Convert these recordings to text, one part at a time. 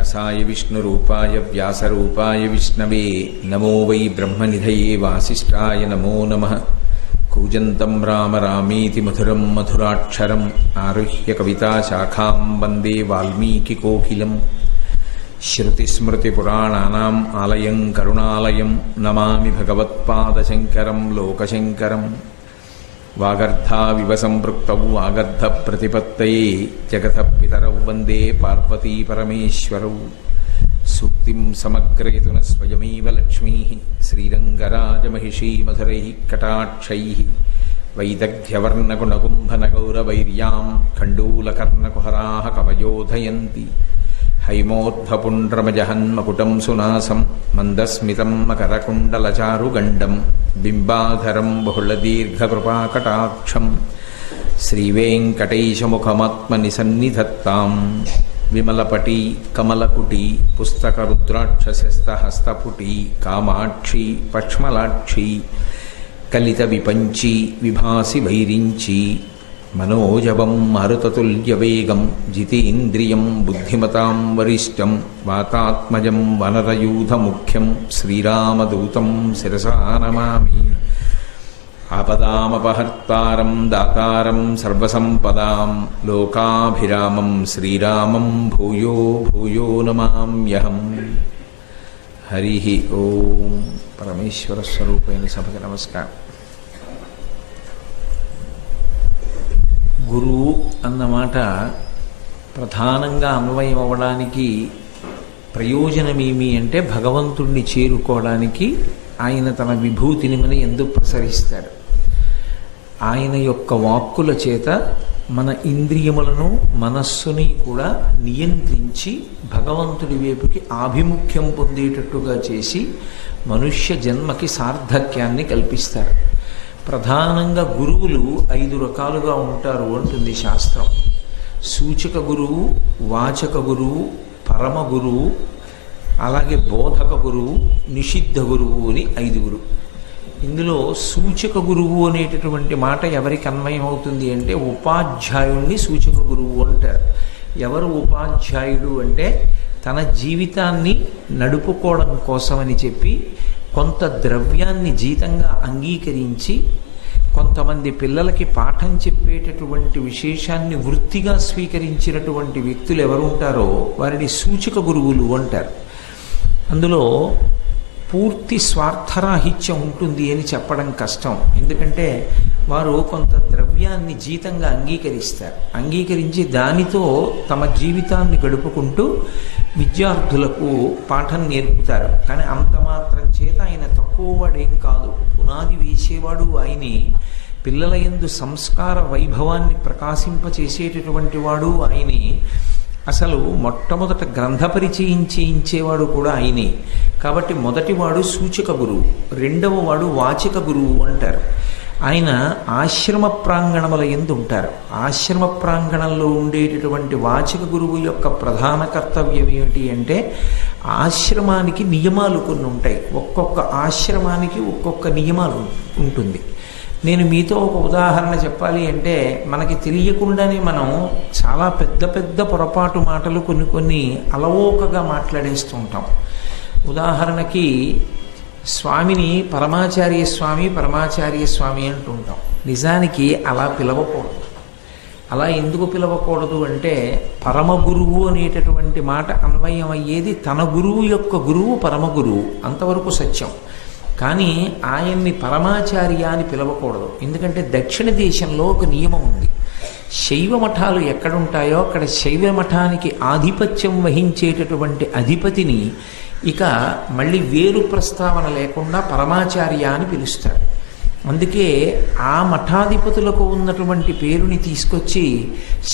వ్యాసాయ విష్ణురూపాయ వ్యాసరూపాయ విష్ణవే నమో వై బ్రహ్మనిధయే వాసిష్ఠాయ నమో నమః. కూజంతం రామ రామేతి మధురం మధురాక్షరం ఆరుహ్య కవితాశాఖాం వందే వాల్మీకికోకిలం. శ్రుతిస్మృతిపురాణానాం ఆలయం కరుణాలయం నమామి భగవత్పాదశంకరం లోకశంకరం. వాగర్ధావివ సంపృక్తౌ వాగర్ధప్రతిపత్తయే జగతః పితరౌ వందే పార్వతీపరమేశ్వరౌ. సూక్తిం సమగ్రయతున స్వయమేవ లక్ష్మీః శ్రీరంగరాజమహిషీమధురైః కటాక్షైః. వైదగ్ధ్యవర్ణగుణగుంభనగౌరవైర్యాం ఖండూలకర్ణకుహరాः కవయోధయంతి. హైమోర్ధ్వపుండ్రమజహన్మకుటం సునాసం మందస్మితం మకరకుండలచారుగండం బింబాధరం బహుళదీర్ఘకృపాకటాక్షం. శ్రీవేంకటేశముఖమాత్మని సన్నిధత్తాం. విమలపటి కమలకుటి పుస్తకరుద్రాక్షస్యస్తహస్తపుటి కామాక్షి పక్ష్మలాక్షి కలిత విపంచి విభాసి వైరించి. మనోజవం మారుతతుల్యవేగం జితేంద్రియం బుద్ధిమతాం వరిష్టం. వాతాత్మజం వనరయూధముఖ్యం శ్రీరామదూతం శిరసా నమామి. ఆపదామపహర్తారం దాతారం సర్వసంపదాం లోకాభిరామం శ్రీరామం భూయో భూయో నమామ్యహం. హరి ఓం. పరమేశ్వర స్వరూపైన సభకి నమస్కారం. గురువు అన్నమాట ప్రధానంగా అన్వయం అవ్వడానికి ప్రయోజనమేమి అంటే భగవంతుణ్ణి చేరుకోవడానికి ఆయన తన విభూతిని మన ఎందుకు ప్రసరిస్తాడు. ఆయన యొక్క వాక్కుల చేత మన ఇంద్రియములను మనస్సుని కూడా నియంత్రించి భగవంతుడి వైపుకి ఆభిముఖ్యం పొందేటట్టుగా చేసి మనుష్య జన్మకి సార్థక్యాన్ని కల్పిస్తారు. ప్రధానంగా గురువులు 5 రకాలుగా ఉంటారు అంటుంది శాస్త్రం. సూచక గురువు, వాచక గురువు, పరమ గురువు, అలాగే బోధక గురువు, నిషిద్ధ గురువు అని 5. ఇందులో సూచక గురువు అనేటటువంటి మాట ఎవరికి అన్వయం అవుతుంది అంటే ఉపాధ్యాయుణ్ణి సూచక గురువు అంటారు. ఎవరు ఉపాధ్యాయుడు అంటే తన జీవితాన్ని నడుపుకోవడం కోసమని చెప్పి కొంత ద్రవ్యాన్ని జీతంగా అంగీకరించి కొంతమంది పిల్లలకి పాఠం చెప్పేటటువంటి విశేషాన్ని వృత్తిగా స్వీకరించినటువంటి వ్యక్తులు ఎవరుంటారో వారిని సూచక గురువులు అంటారు. అందులో పూర్తి స్వార్థరాహిత్యం ఉంటుంది అని చెప్పడం కష్టం. ఎందుకంటే వారు కొంత ద్రవ్యాన్ని జీతంగా అంగీకరించి దానితో తమ జీవితాన్ని గడుపుకుంటూ విద్యార్థులకు పాఠం నేర్పుతారు. కానీ అంత మాత్రం చేత ఆయన తక్కువ వాడేం కాదు. పునాది వేసేవాడు ఆయనే. పిల్లల యందు సంస్కార వైభవాన్ని ప్రకాశింపచేసేటటువంటి వాడు ఆయనే. అసలు మొట్టమొదట గ్రంథ పరిచయం చేయించేవాడు కూడా ఆయనే. కాబట్టి మొదటివాడు సూచక గురువు, రెండవ వాడు వాచక గురువు అంటారు. ఆయన ఆశ్రమ ప్రాంగణముల యందు ఉంటారు. ఆశ్రమ ప్రాంగణంలో ఉండేటటువంటి వాచక గురువు యొక్క ప్రధాన కర్తవ్యం ఏమిటి అంటే ఆశ్రమానికి నియమాలు కొన్ని ఉంటాయి. ఒక్కొక్క ఆశ్రమానికి ఒక్కొక్క నియమాలు ఉంటుంది. నేను మీతో ఒక ఉదాహరణ చెప్పాలి అంటే మనకి తెలియకుండానే మనం చాలా పెద్ద పెద్ద పొరపాటు మాటలు కొన్ని అలవోకగా మాట్లాడేస్తూ ఉంటాం. ఉదాహరణకి స్వామిని పరమాచార్య స్వామి అంటుంటాం. నిజానికి అలా పిలవకూడదు. అలా ఎందుకు పిలవకూడదు అంటే పరమ గురువు అనేటటువంటి మాట అన్వయం అయ్యేది తన గురువు యొక్క గురువు పరమ గురువు, అంతవరకు సత్యం. కానీ ఆయన్ని పరమాచార్య అని పిలవకూడదు. ఎందుకంటే దక్షిణ దేశంలో ఒక నియమం ఉంది. శైవ మఠాలు ఎక్కడుంటాయో అక్కడ శైవ మఠానికి ఆధిపత్యం వహించేటటువంటి అధిపతిని ఇక మళ్ళీ వేరు ప్రస్తావన లేకుండా పరమాచార్య అని పిలుస్తారు. అందుకే ఆ మఠాధిపతులకు ఉన్నటువంటి పేరుని తీసుకొచ్చి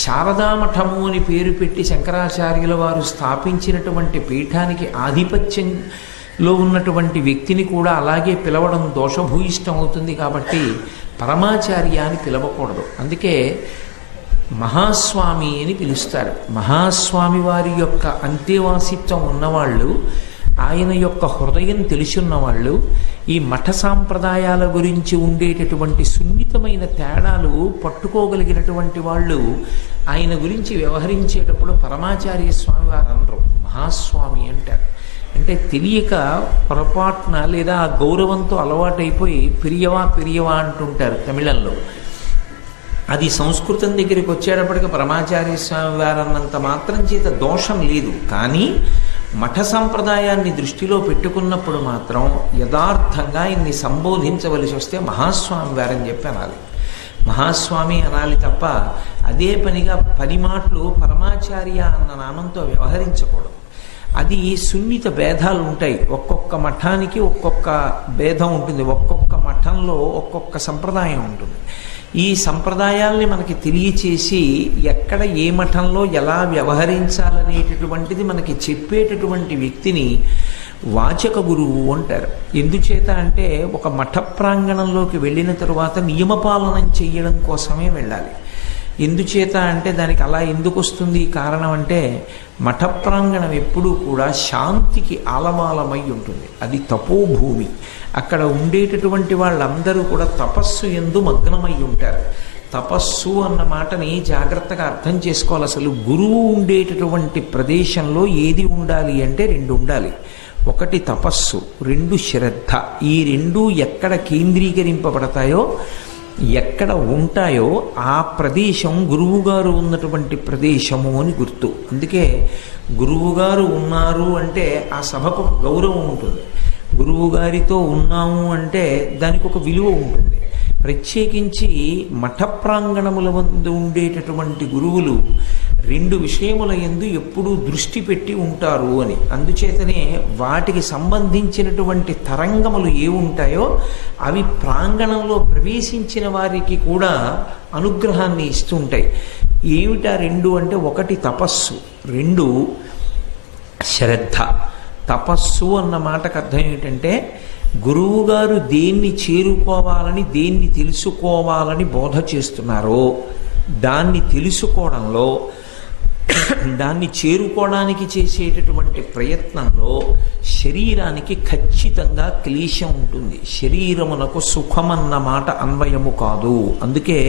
శారదామఠము అని పేరు పెట్టి శంకరాచార్యుల వారు స్థాపించినటువంటి పీఠానికి ఆధిపత్యంలో ఉన్నటువంటి వ్యక్తిని కూడా అలాగే పిలవడం దోషభూయిష్టం అవుతుంది. కాబట్టి పరమాచార్య అని పిలవకూడదు. అందుకే మహాస్వామి అని పిలుస్తారు. మహాస్వామి వారి యొక్క అంతేవాసిత్వం ఉన్నవాళ్ళు, ఆయన యొక్క హృదయం తెలుసున్నవాళ్ళు, ఈ మఠ సాంప్రదాయాల గురించి ఉండేటటువంటి సున్నితమైన తేడాలు పట్టుకోగలిగినటువంటి వాళ్ళు ఆయన గురించి వ్యవహరించేటప్పుడు పరమాచార్య స్వామి వారు అనరు, మహాస్వామి అంటారు. అంటే తెలియక పొరపాటున లేదా ఆ గౌరవంతో అలవాటైపోయి పిరియవా పిరియవా అంటుంటారు తమిళంలో. అది సంస్కృతం దగ్గరికి వచ్చేటప్పటికి పరమాచార్య స్వామి వారు అన్నంత మాత్రం చేత దోషం లేదు. కానీ మఠ సంప్రదాయాన్ని దృష్టిలో పెట్టుకున్నప్పుడు మాత్రం యథార్థంగా ఇన్ని సంబోధించవలసి వస్తే మహాస్వామి వారని చెప్పి అనాలి. మహాస్వామి అనాలి తప్ప అదే పనిగా 10 మాటలు పరమాచార్య అన్న నామంతో వ్యవహరించకూడదు. అది సున్నిత భేదాలు ఉంటాయి. ఒక్కొక్క మఠానికి ఒక్కొక్క భేదం ఉంటుంది, ఒక్కొక్క మఠంలో ఒక్కొక్క సంప్రదాయం ఉంటుంది. ఈ సంప్రదాయాల్ని మనకి తెలియచేసి ఎక్కడ ఏ మఠంలో ఎలా వ్యవహరించాలనేటటువంటిది మనకి చెప్పేటటువంటి వ్యక్తిని వాచక గురువు అంటారు. ఎందుచేత అంటే ఒక మఠ ప్రాంగణంలోకి వెళ్ళిన తరువాత నియమపాలనం చేయడం కోసమే వెళ్ళాలి. ఎందుచేత అంటే దానికి అలా ఎందుకు వస్తుంది కారణం అంటే మఠ ప్రాంగణం ఎప్పుడూ కూడా శాంతికి ఆలమాలమై ఉంటుంది. అది తపోభూమి. అక్కడ ఉండేటటువంటి వాళ్ళందరూ కూడా తపస్సు యందు మగ్నమై ఉంటారు. తపస్సు అన్న మాటని జాగ్రత్తగా అర్థం చేసుకోవాలి. అసలు గురువు ఉండేటటువంటి ప్రదేశంలో ఏది ఉండాలి అంటే 2 ఉండాలి. 1 తపస్సు, 2 శ్రద్ధ. ఈ 2 ఎక్కడ కేంద్రీకరింపబడతాయో, ఎక్కడ ఉంటాయో ఆ ప్రదేశం గురువుగారు ఉన్నటువంటి ప్రదేశము అని గుర్తు. అందుకే గురువుగారు ఉన్నారు అంటే ఆ సభకు ఒక గౌరవం ఉంటుంది. గురువుగారితో ఉన్నాము అంటే దానికి ఒక విలువ ఉంటుంది. ప్రత్యేకించి మఠ ప్రాంగణముల వద్ద ఉండేటటువంటి గురువులు 2 విషయముల యందు ఎప్పుడూ దృష్టి పెట్టి ఉంటారు అని. అందుచేతనే వాటికి సంబంధించినటువంటి తరంగములు ఏ ఉంటాయో అవి ప్రాంగణంలో ప్రవేశించిన వారికి కూడా అనుగ్రహాన్ని ఇస్తూ ఉంటాయి. ఏమిటా 2 అంటే 1 తపస్సు, 2 శ్రద్ధ. తపస్సు అన్న మాటకు అర్థం ఏమిటంటే గురువుగారు దేన్ని చేరుకోవాలని, దేన్ని తెలుసుకోవాలని బోధ చేస్తున్నారో దాన్ని తెలుసుకోవడంలో, దాన్ని చేరుకోవడానికి చేసేటటువంటి ప్రయత్నంలో శరీరానికి ఖచ్చితంగా క్లేశం ఉంటుంది. శరీరమునకు సుఖమన్న మాట అన్వయము కాదు. అందుకే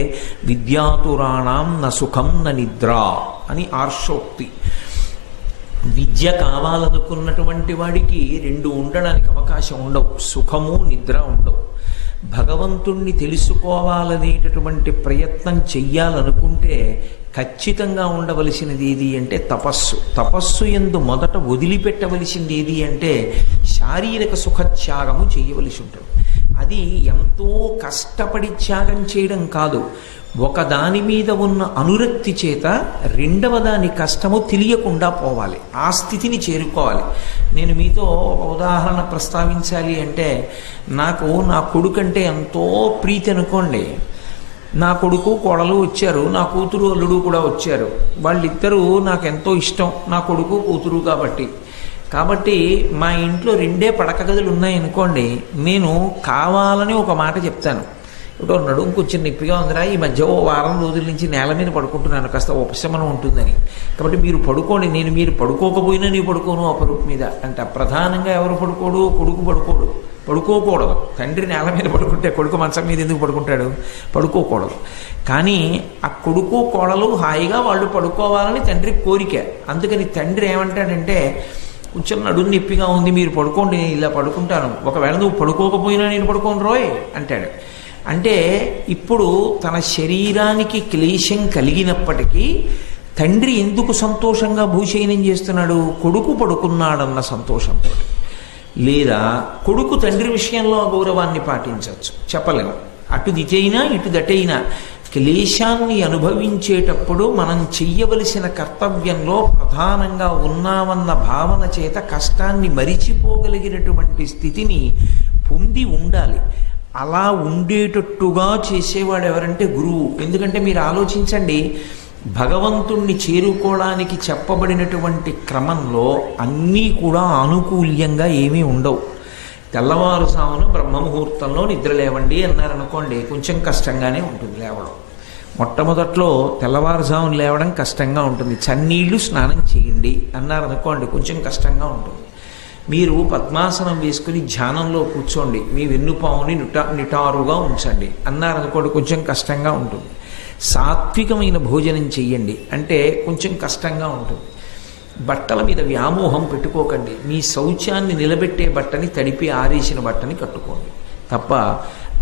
విద్యాతురాణం న సుఖం న నిద్ర అని ఆర్షోక్తి. విద్య కావాలనుకున్నటువంటి వాడికి 2 ఉండడానికి అవకాశం ఉండవు, సుఖము నిద్ర ఉండవు. భగవంతుణ్ణి తెలుసుకోవాలనేటటువంటి ప్రయత్నం చెయ్యాలనుకుంటే ఖచ్చితంగా ఉండవలసినది ఏది అంటే తపస్సు. తపస్సు యందు మొదట వదిలిపెట్టవలసింది ఏది అంటే శారీరక సుఖత్యాగము చేయవలసి ఉంటుంది. అది ఎంతో కష్టపడి త్యాగం చేయడం కాదు, ఒక దాని మీద ఉన్న అనురక్తి చేత 2వ దాని కష్టము తెలియకుండా పోవాలి, ఆ స్థితిని చేరుకోవాలి. నేను మీతో ఒక ఉదాహరణ ప్రస్తావించాలి అంటే, నాకు నా కొడుకంటే ఎంతో ప్రీతి అనుకోండి. నా కొడుకు కోడలు వచ్చారు, నా కూతురు అల్లుడు కూడా వచ్చారు. వాళ్ళిద్దరూ నాకు ఎంతో ఇష్టం, నా కొడుకు కూతురు కాబట్టి మా ఇంట్లో 2 పడక గదులు ఉన్నాయనుకోండి, నేను కావాలని ఒక మాట చెప్తాను. ఇప్పుడు నడుము కొంచెం నొప్పిగా ఉందిరా, ఈ మధ్య 1 వారం రోజుల నుంచి నేల మీద పడుకుంటున్నాను, కాస్త ఉపశమనం ఉంటుందని. కాబట్టి మీరు పడుకోండి, నేను మీరు పడుకోకపోయినా నీ పడుకోను అపరూపు మీద అంటే. ప్రధానంగా ఎవరు పడుకోడు? కొడుకు పడుకోకూడదు. తండ్రి నేల మీద పడుకుంటే కొడుకు మంచం మీద ఎందుకు పడుకుంటాడు? పడుకోకూడదు. కానీ ఆ కొడుకు కోడలు హాయిగా వాళ్ళు పడుకోవాలని తండ్రి కోరిక. అందుకని తండ్రి ఏమంటాడంటే, కొంచెం నడుము నొప్పిగా ఉంది, మీరు పడుకోండి, నేను ఇలా పడుకుంటాను, ఒకవేళ నువ్వు పడుకోకపోయినా నేను పడుకోను రోయ్ అంటాడు. అంటే ఇప్పుడు తన శరీరానికి క్లేశం కలిగినప్పటికీ తండ్రి ఎందుకు సంతోషంగా భూశయనం చేస్తున్నాడు? కొడుకు పడుకున్నాడన్న సంతోషంతో. లేదా కొడుకు తండ్రి విషయంలో గౌరవాన్ని పాటించవచ్చు, చెప్పలేము. అటు దిటైనా ఇటు దటైనా క్లేశాన్ని అనుభవించేటప్పుడు మనం చెయ్యవలసిన కర్తవ్యంలో ప్రధానంగా ఉన్నామన్న భావన చేత కష్టాన్ని మరిచిపోగలిగినటువంటి స్థితిని పొంది ఉండాలి. అలా ఉండేటట్టుగా చేసేవాడు ఎవరంటే గురువు. ఎందుకంటే మీరు ఆలోచించండి, భగవంతుణ్ణి చేరుకోవడానికి చెప్పబడినటువంటి క్రమంలో అన్నీ కూడా ఆనుకూల్యంగా ఏమీ ఉండవు. తెల్లవారుసామున బ్రహ్మముహూర్తంలో నిద్ర లేవండి అన్నారనుకోండి, కొంచెం కష్టంగానే ఉంటుంది లేవడం. మొట్టమొదట్లో తెల్లవారుజామున లేవడం కష్టంగా ఉంటుంది. చన్నీళ్లు స్నానం చేయండి అన్నారనుకోండి, కొంచెం కష్టంగా ఉంటుంది. మీరు పద్మాసనం వేసుకుని ధ్యానంలో కూర్చోండి, మీ వెన్నుపాముని నిటారుగా ఉంచండి అన్నారనుకోండి, కొంచెం కష్టంగా ఉంటుంది. సాత్వికమైన భోజనం చెయ్యండి అంటే కొంచెం కష్టంగా ఉంటుంది. బట్టల మీద వ్యామోహం పెట్టుకోకండి. మీ శౌచాన్ని నిలబెట్టే బట్టని, తడిపి ఆరేసిన బట్టని కట్టుకోండి తప్ప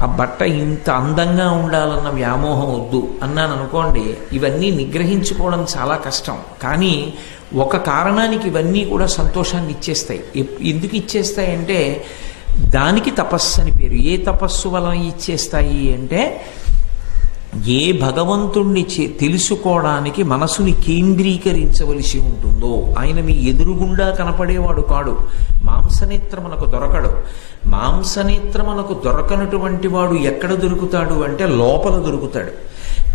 ఆ బట్ట ఇంత అందంగా ఉండాలన్న వ్యామోహం వద్దు అన్నాను అనుకోండి. ఇవన్నీ నిగ్రహించుకోవడం చాలా కష్టం. కానీ ఒక కారణానికి ఇవన్నీ కూడా సంతోషాన్ని ఇచ్చేస్తాయి. ఎందుకు ఇచ్చేస్తాయంటే దానికి తపస్సు అని పేరు. ఏ తపస్సు వలన ఇచ్చేస్తాయి అంటే ఏ భగవంతుణ్ణి తెలుసుకోవడానికి మనసుని కేంద్రీకరించవలసి ఉంటుందో, ఆయన మీ ఎదురుగుండా కనపడేవాడు కాడు, మాంసనేత్రమునకు దొరకడు. మాంసనేత్రమునకు దొరకనటువంటి వాడు ఎక్కడ దొరుకుతాడు అంటే లోపల దొరుకుతాడు.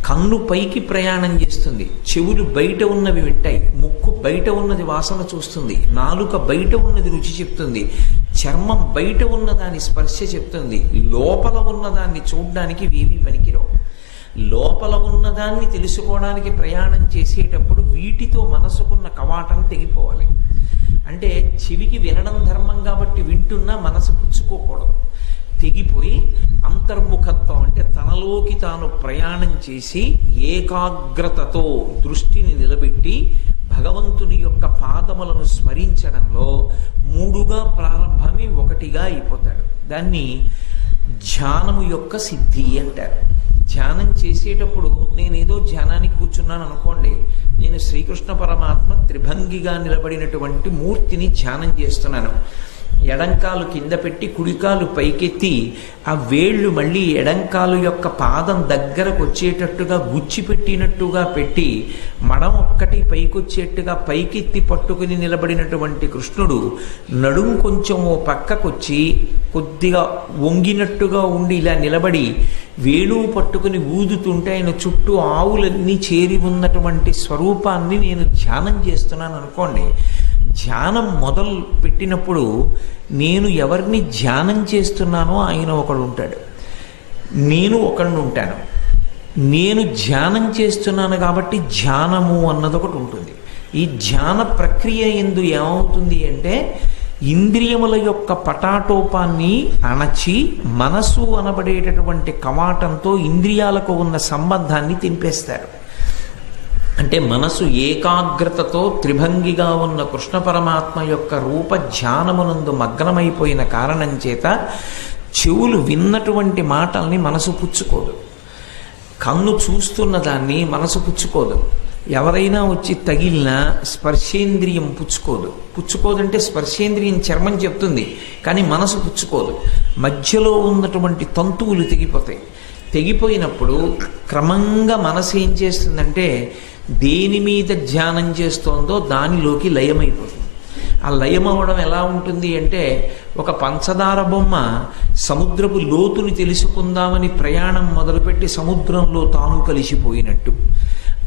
కన్ను పైకి ప్రయాణం చేస్తుంది, చెవులు బయట ఉన్నవి వింటాయి, ముక్కు బయట ఉన్నది వాసన చూస్తుంది, నాలుక బయట ఉన్నది రుచి చెప్తుంది, చర్మం బయట ఉన్నదాన్ని స్పర్శ చెప్తుంది. లోపల ఉన్నదాన్ని చూడడానికి ఇవేవి పనికిరావు. లోపల ఉన్నదాన్ని తెలుసుకోవడానికి ప్రయాణం చేసేటప్పుడు వీటితో మనసుకున్న కవాటం తెగిపోవాలి. అంటే చెవికి వినడం ధర్మం కాబట్టి వింటున్నా మనసు పుచ్చుకోకూడదు. తెగిపోయి అంతర్ముఖత్వం అంటే తనలోకి తాను ప్రయాణం చేసి ఏకాగ్రతతో దృష్టిని నిలబెట్టి భగవంతుని యొక్క పాదములను స్మరించడంలో మూడుగా ప్రారంభమై ఒకటిగా అయిపోతాడు. దాన్ని ధ్యానము యొక్క సిద్ధి అంటారు. ధ్యానం చేసేటప్పుడు నేనేదో ధ్యానానికి కూర్చున్నాను అనుకోండి, నేను శ్రీకృష్ణ పరమాత్మ త్రిభంగిగా నిలబడినటువంటి మూర్తిని ధ్యానం చేస్తున్నాను. ఎడంకాలు కింద పెట్టి కుడికాలు పైకెత్తి ఆ వేళ్ళు మళ్ళీ ఎడంకాలు యొక్క పాదం దగ్గరకు వచ్చేటట్టుగా గుచ్చిపెట్టినట్టుగా పెట్టి మడం ఒక్కటి పైకొచ్చేట్టుగా పైకెత్తి పట్టుకుని నిలబడినటువంటి కృష్ణుడు నడుం కొంచెం ఓ పక్కకొచ్చి కొద్దిగా వంగినట్టుగా ఉండి ఇలా నిలబడి వేణువు పట్టుకుని ఊదుతుంటే ఆయన చుట్టూ ఆవులన్నీ చేరి ఉన్నటువంటి స్వరూపాన్ని నేను ధ్యానం చేస్తున్నాను అనుకోండి. ధ్యానం మొదలు పెట్టినప్పుడు నేను ఎవరిని ధ్యానం చేస్తున్నానో ఆయన ఒకడు ఉంటాడు, నేను ఒకడు ఉంటాను. నేను ధ్యానం చేస్తున్నాను కాబట్టి ధ్యానము అన్నది ఒకటి ఉంటుంది. ఈ ధ్యాన ప్రక్రియ ఎందు ఏమవుతుంది అంటే ఇంద్రియముల యొక్క పటాటోపాన్ని అణచి మనసు అనబడేటటువంటి కవాటంతో ఇంద్రియాలకు ఉన్న సంబంధాన్ని తెంపేస్తారు. అంటే మనసు ఏకాగ్రతతో త్రిభంగిగా ఉన్న కృష్ణ పరమాత్మ యొక్క రూప ధ్యానమునందు మగ్నమైపోయిన కారణం చేత చెవులు విన్నటువంటి మాటల్ని మనసు పుచ్చుకోదు, కన్ను చూస్తున్న దాన్ని మనసు పుచ్చుకోదు, ఎవరైనా వచ్చి తగిలినా స్పర్శేంద్రియం పుచ్చుకోదంటే స్పర్శేంద్రియం చర్మం చెప్తుంది కానీ మనసు పుచ్చుకోదు. మధ్యలో ఉన్నటువంటి తంతువులు తెగిపోయినప్పుడు క్రమంగా మనసు ఏం చేస్తుందంటే దేని మీద ధ్యానం చేస్తోందో దానిలోకి లయమైపోతుంది. ఆ లయం అవ్వడం ఎలా ఉంటుంది అంటే ఒక పంచదార బొమ్మ సముద్రపు లోతుని తెలుసుకుందామని ప్రయాణం మొదలుపెట్టి సముద్రంలో తాను కలిసిపోయినట్టు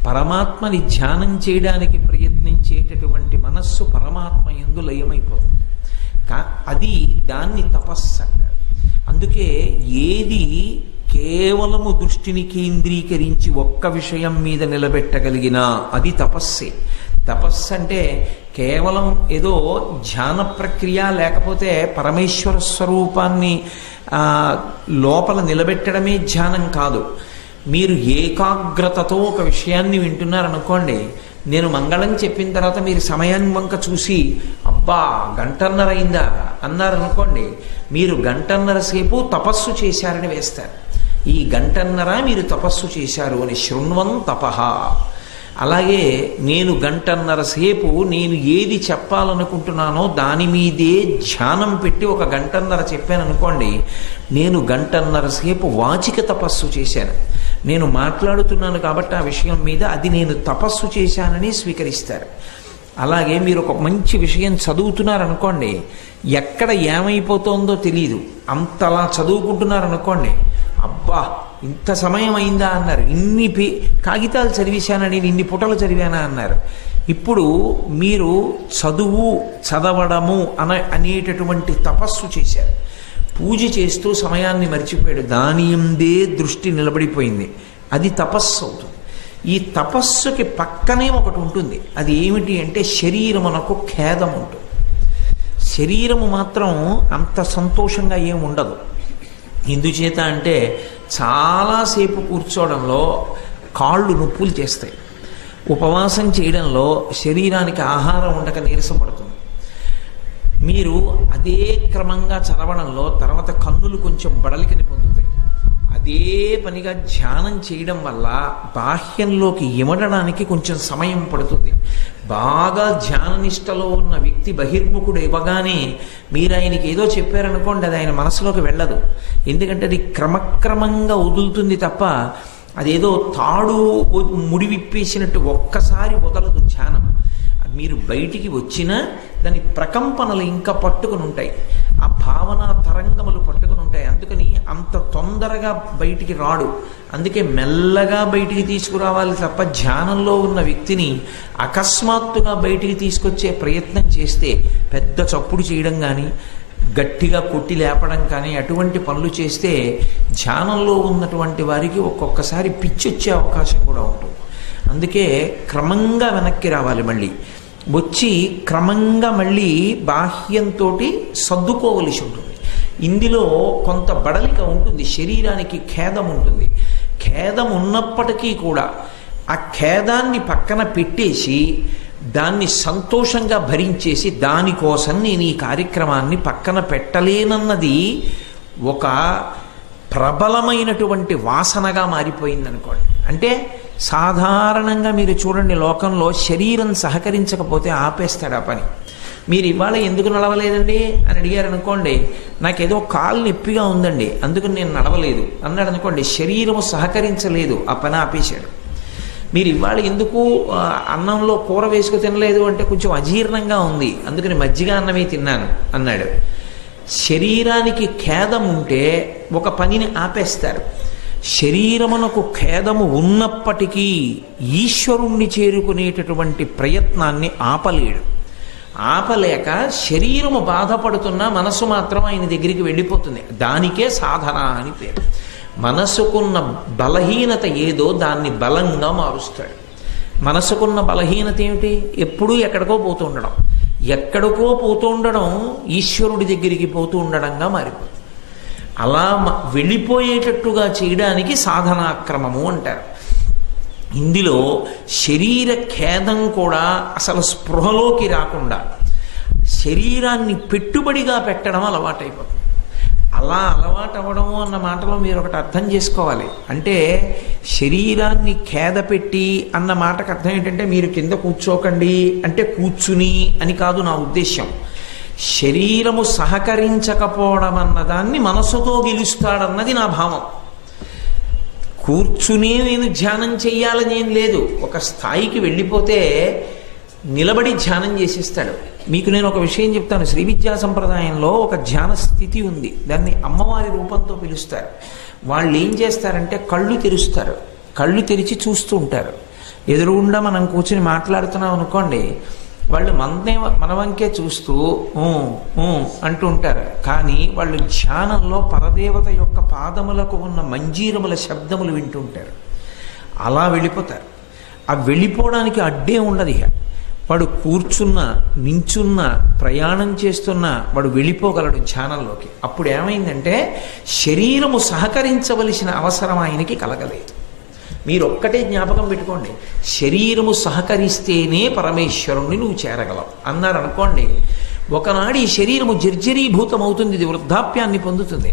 పరమాత్మని ధ్యానం చేయడానికి ప్రయత్నించేటటువంటి మనస్సు పరమాత్మ యందు లయమైపోతుంది. అది దాన్ని తపస్సు అంటారు. అందుకే ఏది కేవలము దృష్టిని కేంద్రీకరించి ఒక్క విషయం మీద నిలబెట్టగలిగినా అది తపస్సే. తపస్సు అంటే కేవలం ఏదో ధ్యాన ప్రక్రియ లేకపోతే పరమేశ్వర స్వరూపాన్ని లోపల నిలబెట్టడమే ధ్యానం కాదు. మీరు ఏకాగ్రతతో ఒక విషయాన్ని వింటున్నారనుకోండి, నేను మంగళం చెప్పిన తర్వాత మీరు సమయాన్ని వంక చూసి అబ్బా గంటన్నర అయిందా అన్నారనుకోండి, మీరు గంటన్నర సేపు తపస్సు చేశారని వేస్తారు. ఈ గంటన్నర మీరు తపస్సు చేశారు అని శృణ్వం తపః. అలాగే నేను గంటన్నర సేపు నేను ఏది చెప్పాలనుకుంటున్నానో దాని మీదే ధ్యానం పెట్టి ఒక గంటన్నర చెప్పాను అనుకోండి, నేను గంటన్నర సేపు వాచిక తపస్సు చేశాను. నేను మాట్లాడుతున్నాను కాబట్టి ఆ విషయం మీద అది నేను తపస్సు చేశానని స్వీకరిస్తారు. అలాగే మీరు ఒక మంచి విషయం చదువుతున్నారనుకోండి, ఎక్కడ ఏమైపోతుందో తెలియదు, అంతలా చదువుకుంటున్నారనుకోండి, అబ్బా ఇంత సమయం అయిందా అన్నారు, ఇన్ని కాగితాలు చదివేశానని ఇన్ని పుటలు చదివానా అన్నారు. ఇప్పుడు మీరు చదవడము అనేటటువంటి తపస్సు చేశారు. పూజ చేస్తూ సమయాన్ని మర్చిపోయాడు, దాని ఎందే దృష్టి నిలబడిపోయింది, అది తపస్సు అవుతుంది. ఈ తపస్సుకి పక్కనే ఒకటి ఉంటుంది, అది ఏమిటి అంటే శరీరమునకు ఖేదం ఉంటుంది. శరీరము మాత్రం అంత సంతోషంగా ఏమి ఉండదు. ఎందుచేత అంటే చాలాసేపు కూర్చోవడంలో కాళ్ళు నొప్పులు చేస్తాయి. ఉపవాసం చేయడంలో శరీరానికి ఆహారం ఉండక నీరసం పడుతుంది. మీరు అదే క్రమంగా చదవడంలో తర్వాత కన్నులు కొంచెం బడలికని పొందుతాయి. అదే పనిగా ధ్యానం చేయడం వల్ల బాహ్యంలోకి ఇమడడానికి కొంచెం సమయం పడుతుంది. బాగా ధ్యాన నిష్టలో ఉన్న వ్యక్తి బహిర్ముఖుడు ఇవ్వగానే మీరు ఆయనకి ఏదో చెప్పారనుకోండి, అది ఆయన మనసులోకి వెళ్ళదు. ఎందుకంటే అది క్రమక్రమంగా వదులుతుంది తప్ప అదేదో తాడు ముడి విప్పేసినట్టు ఒక్కసారి వదలదు ధ్యానం. మీరు బయటికి వచ్చినా దాని ప్రకంపనలు ఇంకా పట్టుకుని ఉంటాయి, ఆ భావన తరంగములు పట్టుకుని ఉంటాయి. అందుకని అంత తొందరగా బయటికి రాడు. అందుకే మెల్లగా బయటికి తీసుకురావాలి తప్ప ధ్యానంలో ఉన్న వ్యక్తిని అకస్మాత్తుగా బయటికి తీసుకొచ్చే ప్రయత్నం చేస్తే, పెద్ద చప్పుడు చేయడం కానీ గట్టిగా కొట్టి లేపడం కానీ అటువంటి పనులు చేస్తే ధ్యానంలో ఉన్నటువంటి వారికి ఒక్కొక్కసారి పిచ్చి వచ్చే అవకాశం కూడా ఉంటుంది. అందుకే క్రమంగా వెనక్కి రావాలి, మళ్ళీ వచ్చి క్రమంగా మళ్ళీ బాహ్యంతో సర్దుకోవలసి ఉంటుంది. ఇందులో కొంత బడలిక ఉంటుంది, శరీరానికి ఖేదం ఉంటుంది. ఖేదం ఉన్నప్పటికీ కూడా ఆ ఖేదాన్ని పక్కన పెట్టేసి దాన్ని సంతోషంగా భరించేసి దానికోసం నేను ఈ కార్యక్రమాన్ని పక్కన పెట్టలేనన్నది ఒక ప్రబలమైనటువంటి వాసనగా మారిపోయింది అనుకోండి. అంటే సాధారణంగా మీరు చూడండి, లోకంలో శరీరం సహకరించకపోతే ఆపేస్తాడు ఆ పని. మీరు ఇవాళ ఎందుకు నడవలేదండి అని అడిగారు అనుకోండి, నాకేదో కాలు నొప్పిగా ఉందండి అందుకని నేను నడవలేదు అన్నాడు అనుకోండి, శరీరము సహకరించలేదు, ఆ పని ఆపేశాడు. మీరు ఇవాళ ఎందుకు అన్నంలో కూర వేసుకు తినలేదు అంటే కొంచెం అజీర్ణంగా ఉంది అందుకని మజ్జిగ అన్నమే తిన్నాను అన్నాడు. శరీరానికి ఖేదం ఉంటే ఒక పనిని ఆపేస్తారు. శరీరమునకు ఖేదము ఉన్నప్పటికీ ఈశ్వరుణ్ణి చేరుకునేటటువంటి ప్రయత్నాన్ని ఆపలేడు. ఆపలేక శరీరము బాధపడుతున్నా మనసు మాత్రం ఆయన దగ్గరికి వెళ్ళిపోతుంది. దానికే సాధన అని పేరు. మనసుకున్న బలహీనత ఏదో దాన్ని బలంగా మారుస్తాడు. మనసుకున్న బలహీనత ఏమిటి? ఎప్పుడూ ఎక్కడికో పోతూ ఉండడం. ఎక్కడికో పోతూ ఉండడం ఈశ్వరుడి దగ్గరికి పోతూ ఉండడంగా మారిపోతుంది. అలా వెళ్ళిపోయేటట్టుగా చేయడానికి సాధనాక్రమము అంటారు. ఇందులో శరీర ఖేదం కూడా అసలు స్పృహలోకి రాకుండా శరీరాన్ని పెట్టుబడిగా పెట్టడం అలవాటైపోతుంది. అలా అలవాటు అవ్వడము అన్న మాటలో మీరు ఒకటి అర్థం చేసుకోవాలి. అంటే శరీరాన్ని ఖేద పెట్టి అన్న మాటకు అర్థం ఏంటంటే మీరు కింద కూర్చోకండి అంటే కూర్చుని అని కాదు నా ఉద్దేశం. శరీరము సహకరించకపోవడం అన్నదాన్ని మనసుతో గెలుస్తాడన్నది నా భావం. కూర్చునే నేను ధ్యానం చెయ్యాలని ఏం లేదు. ఒక స్థాయికి వెళ్ళిపోతే నిలబడి ధ్యానం చేసేస్తాడు. మీకు నేను ఒక విషయం చెప్తాను. శ్రీ విద్యా సంప్రదాయంలో ఒక ధ్యాన స్థితి ఉంది, దాన్ని అమ్మవారి రూపంతో పిలుస్తారు. వాళ్ళు ఏం చేస్తారంటే కళ్ళు తెరుస్తారు, కళ్ళు తెరిచి చూస్తూ ఉంటారు. ఎదురుగుండా మనం కూర్చుని మాట్లాడుతున్నాం అనుకోండి, వాళ్ళు మన వంకే చూస్తూ అంటూ ఉంటారు. కానీ వాళ్ళు ధ్యానంలో పరదేవత యొక్క పాదములకు ఉన్న మంజీరముల శబ్దములు వింటుంటారు. అలా వెళ్ళిపోతారు. ఆ వెళ్ళిపోవడానికి అడ్డే ఉండదు. ఇక వాడు కూర్చున్నా నించున్నా ప్రయాణం చేస్తున్నా వాడు వెళ్ళిపోగలడు ధ్యానంలోకి. అప్పుడు ఏమైందంటే శరీరము సహకరించవలసిన అవసరం ఆయనకి కలగలేదు. మీరు ఒక్కటే జ్ఞాపకం పెట్టుకోండి, శరీరము సహకరిస్తేనే పరమేశ్వరుణ్ణి నువ్వు చేరగలవు అన్నారు అనుకోండి. ఒకనాడు ఈ శరీరము జర్జరీభూతం అవుతుంది, ఇది వృద్ధాప్యాన్ని పొందుతుంది.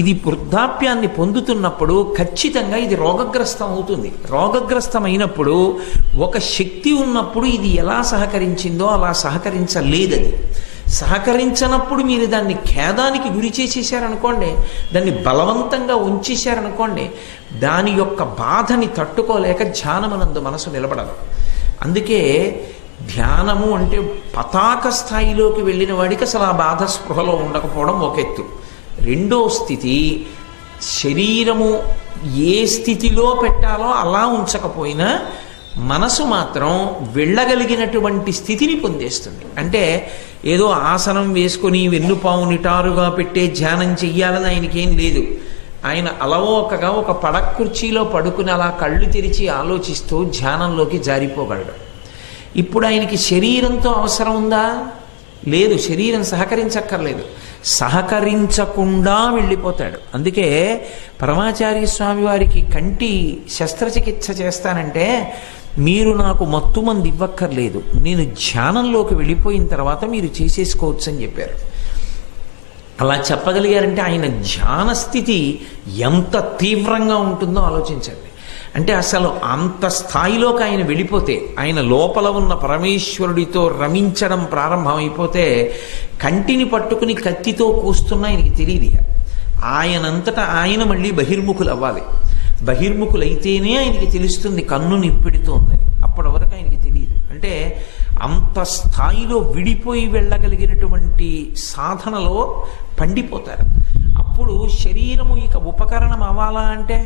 ఇది వృద్ధాప్యాన్ని పొందుతున్నప్పుడు ఖచ్చితంగా ఇది రోగగ్రస్తం అవుతుంది. రోగగ్రస్తమైనప్పుడు ఒక శక్తి ఉన్నప్పుడు ఇది ఎలా సహకరించిందో అలా సహకరించలేదని. సహకరించనప్పుడు మీరు దాన్ని ఖేదానికి గురి చేసేసారనుకోండి, దాన్ని బలవంతంగా ఉంచేశారనుకోండి, దాని యొక్క బాధని తట్టుకోలేక ధ్యానమునందు మనసు నిలబడదు. అందుకే ధ్యానము అంటే పతాక స్థాయిలోకి వెళ్ళిన వాడికి అసలు ఆ బాధ స్పృహలో ఉండకపోవడం ఒక ఎత్తు. రెండో స్థితి, శరీరము ఏ స్థితిలో పెట్టాలో అలా ఉంచకపోయినా మనసు మాత్రం వెళ్ళగలిగినటువంటి స్థితిని పొందేస్తుంది. అంటే ఏదో ఆసనం వేసుకొని వెన్నుపాము నిటారుగా పెట్టే ధ్యానం చెయ్యాలని ఆయనకేం లేదు. ఆయన అలవోకగా ఒక పడక కుర్చీలో పడుకుని అలా కళ్ళు తెరిచి ఆలోచిస్తూ ధ్యానంలోకి జారిపోగలడు. ఇప్పుడు ఆయనకి శరీరంతో అవసరం ఉందా? లేదు. శరీరం సహకరించక్కర్లేదు, సహకరించకుండా వెళ్ళిపోతాడు. అందుకే పరమాచార్య స్వామి వారికి కంటి శస్త్రచికిత్స చేస్తానంటే మీరు నాకు మత్తు మంది ఇవ్వక్కర్లేదు, నేను ధ్యానంలోకి వెళ్ళిపోయిన తర్వాత మీరు చేసేసుకోవచ్చు అని చెప్పారు. అలా చెప్పగలిగారంటే ఆయన ధ్యాన స్థితి ఎంత తీవ్రంగా ఉంటుందో ఆలోచించండి. అంటే అసలు అంత స్థాయిలోకి ఆయన వెళ్ళిపోతే, ఆయన లోపల ఉన్న పరమేశ్వరుడితో రమించడం ప్రారంభమైపోతే కంటిని పట్టుకుని కత్తితో కూస్తున్నా ఆయనకి తెలియదు. ఆయనంతటా ఆయన మళ్ళీ బహిర్ముఖులు అవ్వాలి. బహిర్ముఖులైతేనే ఆయనకి తెలుస్తుంది కన్ను నిప్పెడుతోందని. అప్పటి వరకు ఆయనకి తెలియదు. అంటే అంత స్థాయిలో విడిపోయి వెళ్ళగలిగినటువంటి సాధనలో పండిపోతారు. అప్పుడు శరీరము ఇక ఉపకరణం అవ్వాలా అంటే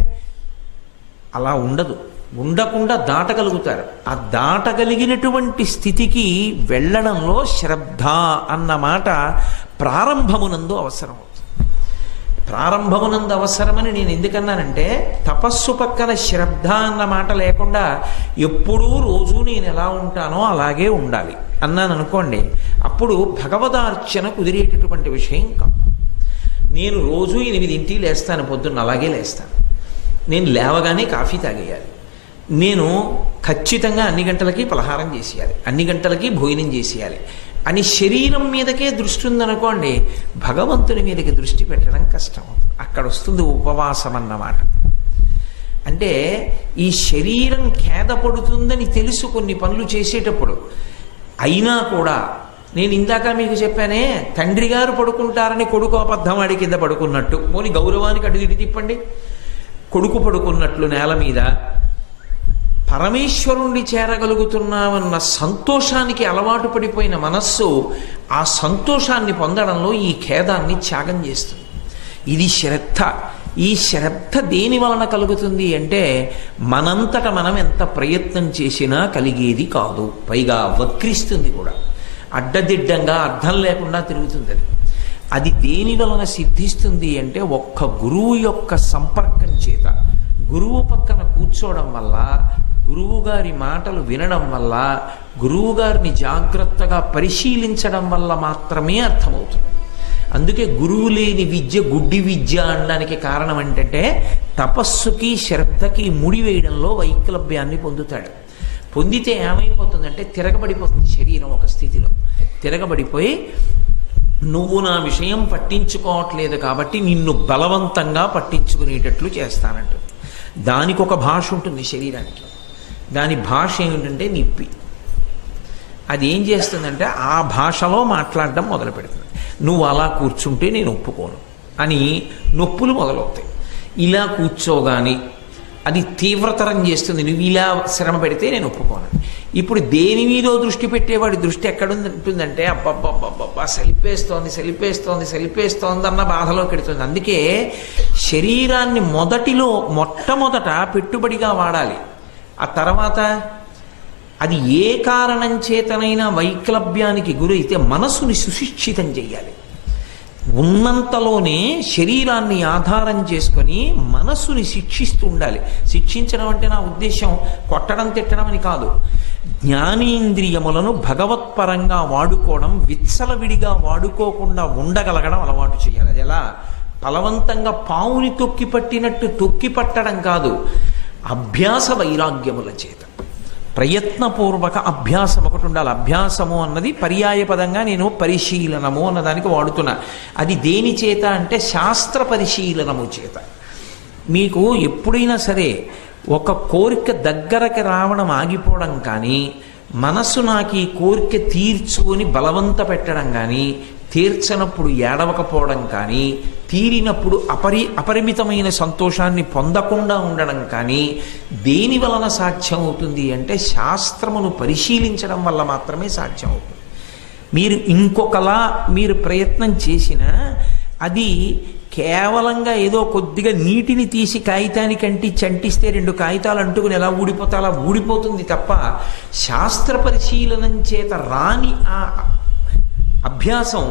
అలా ఉండదు, ఉండకుండా దాటగలుగుతారు. ఆ దాటగలిగినటువంటి స్థితికి వెళ్ళడంలో శ్రద్ధ అన్న మాట ప్రారంభమునందు అవసరం. ప్రారంభమునందు అవసరమని నేను ఎందుకన్నానంటే, తపస్సు పక్కన శ్రద్ధ అన్న మాట లేకుండా ఎప్పుడూ రోజు నేను ఎలా ఉంటానో అలాగే ఉండాలి అన్నాను అనుకోండి, అప్పుడు భగవదార్చన కుదిరేటటువంటి విషయం కాదు. నేను రోజు 8 లేస్తాను, పొద్దున్న అలాగే లేస్తాను. నేను లేవగానే కాఫీ తాగేయాలి, నేను ఖచ్చితంగా అన్ని గంటలకి పలహారం చేసేయాలి, అన్ని గంటలకి భోజనం చేసేయాలి అని శరీరం మీదకే దృష్టి ఉందనుకోండి, భగవంతుని మీదకి దృష్టి పెట్టడం కష్టం. అక్కడ వస్తుంది ఉపవాసం అన్నమాట. అంటే ఈ శరీరం ఖేద పడుతుందని తెలుసు కొన్ని పనులు చేసేటప్పుడు, అయినా కూడా నేను ఇందాక మీకు చెప్పానే, తండ్రి గారు పడుకుంటారని కొడుకు అబద్ధమాడి కింద పడుకున్నట్టు, పోనీ గౌరవానికి అటు ఇటు తిప్పండి, కొడుకు పడుకున్నట్లు నేల మీద పరమేశ్వరుణ్ణి చేరగలుగుతున్నామన్న సంతోషానికి అలవాటు పడిపోయిన మనస్సు ఆ సంతోషాన్ని పొందడంలో ఈ ఖేదాన్ని త్యాగం చేస్తుంది. ఇది శ్రద్ధ. ఈ శ్రద్ధ దేని వలన కలుగుతుంది అంటే, మనంతట మనం ఎంత ప్రయత్నం చేసినా కలిగేది కాదు, పైగా వక్రిస్తుంది కూడా, అడ్డదిడ్డంగా అర్థం లేకుండా తిరుగుతుంది. అది దేని వలన సిద్ధిస్తుంది అంటే, ఒక్క గురువు యొక్క సంపర్కం చేత, గురువు పక్కన కూర్చోవడం వల్ల, గురువు గారి మాటలు వినడం వల్ల, గురువు గారిని జాగ్రత్తగా పరిశీలించడం వల్ల మాత్రమే అర్థమవుతుంది. అందుకే గురువు లేని విద్య గుడ్డి విద్య అనడానికి కారణం ఏంటంటే, తపస్సుకి శ్రద్ధకి ముడివేయడంలో వైక్లభ్యాన్ని పొందుతాడు. పొందితే ఏమైపోతుందంటే తిరగబడిపోతుంది శరీరం. ఒక స్థితిలో తిరగబడిపోయి, నువ్వు నా విషయం పట్టించుకోవట్లేదు కాబట్టి నిన్ను బలవంతంగా పట్టించుకునేటట్లు చేస్తానంటుంది. దానికి ఒక భాష ఉంటుంది శరీరానికి. దాని భాష ఏమిటంటే నిప్పి. అది ఏం చేస్తుందంటే ఆ భాషలో మాట్లాడడం మొదలు పెడుతుంది. నువ్వు అలా కూర్చుంటే నేను ఒప్పుకోను అని నొప్పులు మొదలవుతాయి. ఇలా కూర్చోగాని అది తీవ్రతరం చేస్తుంది. నువ్వు ఇలా శ్రమ పెడితే నేను ఒప్పుకోను. ఇప్పుడు దేని మీదో దృష్టి పెట్టేవాడి దృష్టి ఎక్కడుంటుందంటే, అబ్బబ్బబ్బబ్బా సలిపేస్తోంది సలిపేస్తోంది సలిపేస్తోంది అన్న బాధలోకి వెడుతుంది. అందుకే శరీరాన్ని మొట్టమొదట పెట్టుబడిగా వాడాలి. ఆ తర్వాత అది ఏ కారణం చేతనైనా వైక్లభ్యానికి గురైతే మనసుని సుశిక్షితం చెయ్యాలి. ఉన్నంతలోనే శరీరాన్ని ఆధారం చేసుకొని మనస్సుని శిక్షిస్తూ ఉండాలి. శిక్షించడం అంటే నా ఉద్దేశం కొట్టడం తిట్టడం అని కాదు. జ్ఞానేంద్రియములను భగవత్పరంగా వాడుకోవడం, విచ్చలవిడిగా వాడుకోకుండా ఉండగలగడం అలవాటు చేయాలి. అది ఎలా? బలవంతంగా పావుని తొక్కి పట్టినట్టు తొక్కి పట్టడం కాదు, అభ్యాస వైరాగ్యముల చేత ప్రయత్నపూర్వక అభ్యాసం ఒకటి ఉండాలి. అభ్యాసము అన్నది పర్యాయ పదంగా నేను పరిశీలనము అన్నదానికి వాడుతున్నా. అది దేని చేత అంటే శాస్త్ర పరిశీలనము చేత. మీకు ఎప్పుడైనా సరే ఒక కోరిక దగ్గరకు రావడం ఆగిపోవడం కానీ, మనసు నాకు ఈ కోరిక తీర్చు అని బలవంత పెట్టడం కానీ, తీర్చనప్పుడు ఏడవకపోవడం కానీ, తీరినప్పుడు అపరిమితమైన సంతోషాన్ని పొందకుండా ఉండడం కానీ దేని వలన సాధ్యం అవుతుంది అంటే, శాస్త్రమును పరిశీలించడం వల్ల మాత్రమే సాధ్యం అవుతుంది. మీరు ఇంకొకలా మీరు ప్రయత్నం చేసినా అది కేవలంగా ఏదో కొద్దిగా నీటిని తీసి కాగితానికి అంటిస్తే 2 కాగితాలు అంటుకుని ఎలా ఊడిపోతా అలా ఊడిపోతుంది తప్ప, శాస్త్ర పరిశీలనం చేత రాని ఆ అభ్యాసం,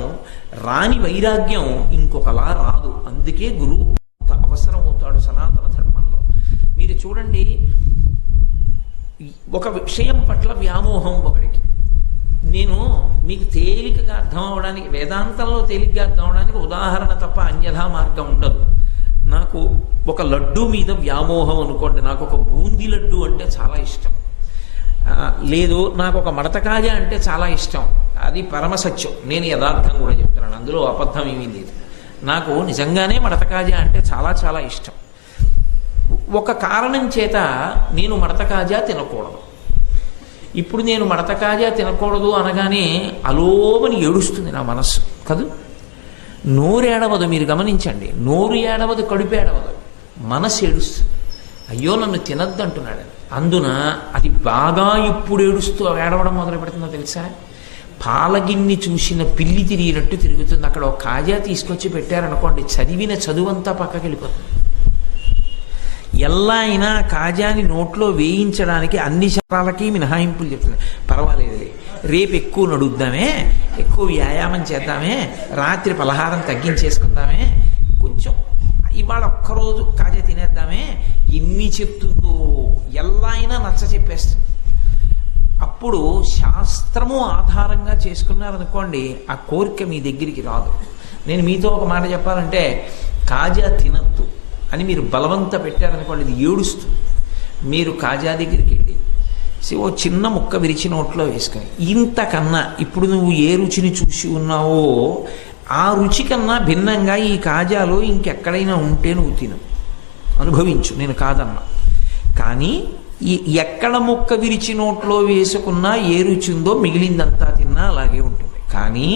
రాని వైరాగ్యం ఇంకొకలా రాదు. అందుకే గురువు అవసరం అవుతాడు సనాతన ధర్మంలో. మీరు చూడండి, ఒక విషయం పట్ల వ్యామోహం ఒకడికి, నేను మీకు తేలికగా అర్థం అవడానికి, వేదాంతంలో తేలికగా అర్థం అవడానికి ఉదాహరణ తప్ప అన్యథా మార్గం ఉండదు. నాకు ఒక లడ్డు మీద వ్యామోహం అనుకోండి, నాకు ఒక బూందీ లడ్డు అంటే చాలా ఇష్టం. లేదు నాకు ఒక మడత కాజా అంటే చాలా ఇష్టం, అది పరమసత్యం, నేను యథార్థం కూడా చెప్తున్నాను, అందులో అబద్ధం ఏమీ లేదు. నాకు నిజంగానే మడత కాజా అంటే చాలా చాలా ఇష్టం. ఒక కారణం చేత నేను మడత కాజా తినకూడదు. ఇప్పుడు నేను మడత కాజా తినకూడదు అనగానే అలోమని ఏడుస్తుంది నా మనస్సు కదూ. నోరు ఏడవదు, మీరు గమనించండి, నోరు ఏడవదు, కడుపు ఏడవదు, మనసు ఏడుస్తుంది. అయ్యో నన్ను తినద్దు అంటున్నాడు. అందున అది బాగా ఇప్పుడు ఏడుస్తూ ఏడవడం మొదలు పెడుతుందో తెలుసా? పాలగిన్ని చూసిన పిల్లి తిరిగినట్టు తిరుగుతుంది. అక్కడ ఒక కాజా తీసుకొచ్చి పెట్టారనుకోండి, చదివిన చదువంతా పక్కకి వెళ్ళిపోతుంది. ఎలా అయినా కాజాని నోట్లో వేయించడానికి అన్ని శాస్త్రాలకి మినహాయింపులు చెప్తుంది. పర్వాలేదులే, రేపు ఎక్కువ నడుద్దామే, ఎక్కువ వ్యాయామం చేద్దామే, రాత్రి పలహారం తగ్గించేసుకుందామే, కొంచెం ఇవాళ ఒక్కరోజు కాజా తినేద్దామే, ఎన్ని చెప్తుందో ఎలా అయినా నచ్చ చెప్పేస్తుంది. అప్పుడు శాస్త్రము ఆధారంగా చేసుకున్నారనుకోండి, ఆ కోరిక మీ దగ్గరికి రాదు. నేను మీతో ఒక మాట చెప్పాలంటే, కాజా తినద్దు అని మీరు బలవంత పెట్టారనుకోండి, ఇది ఏడుస్తుంది. మీరు కాజా దగ్గరికి వెళ్ళి ఓ చిన్న ముక్క విరిచి నోట్లో వేసుకొని, ఇంతకన్నా ఇప్పుడు నువ్వు ఏ రుచిని చూసి ఉన్నావో ఆ రుచి కన్నా భిన్నంగా ఈ కాజాలో ఇంకెక్కడైనా ఉంటే నువ్వు తిను, అనుభవించు, నేను కాదన్నా. కానీ ఈ ఎక్కడ ముక్క విరిచి నోట్లో వేసుకున్నా ఏ రుచి ఉందో మిగిలిందంతా తిన్నా అలాగే ఉంటుంది. కానీ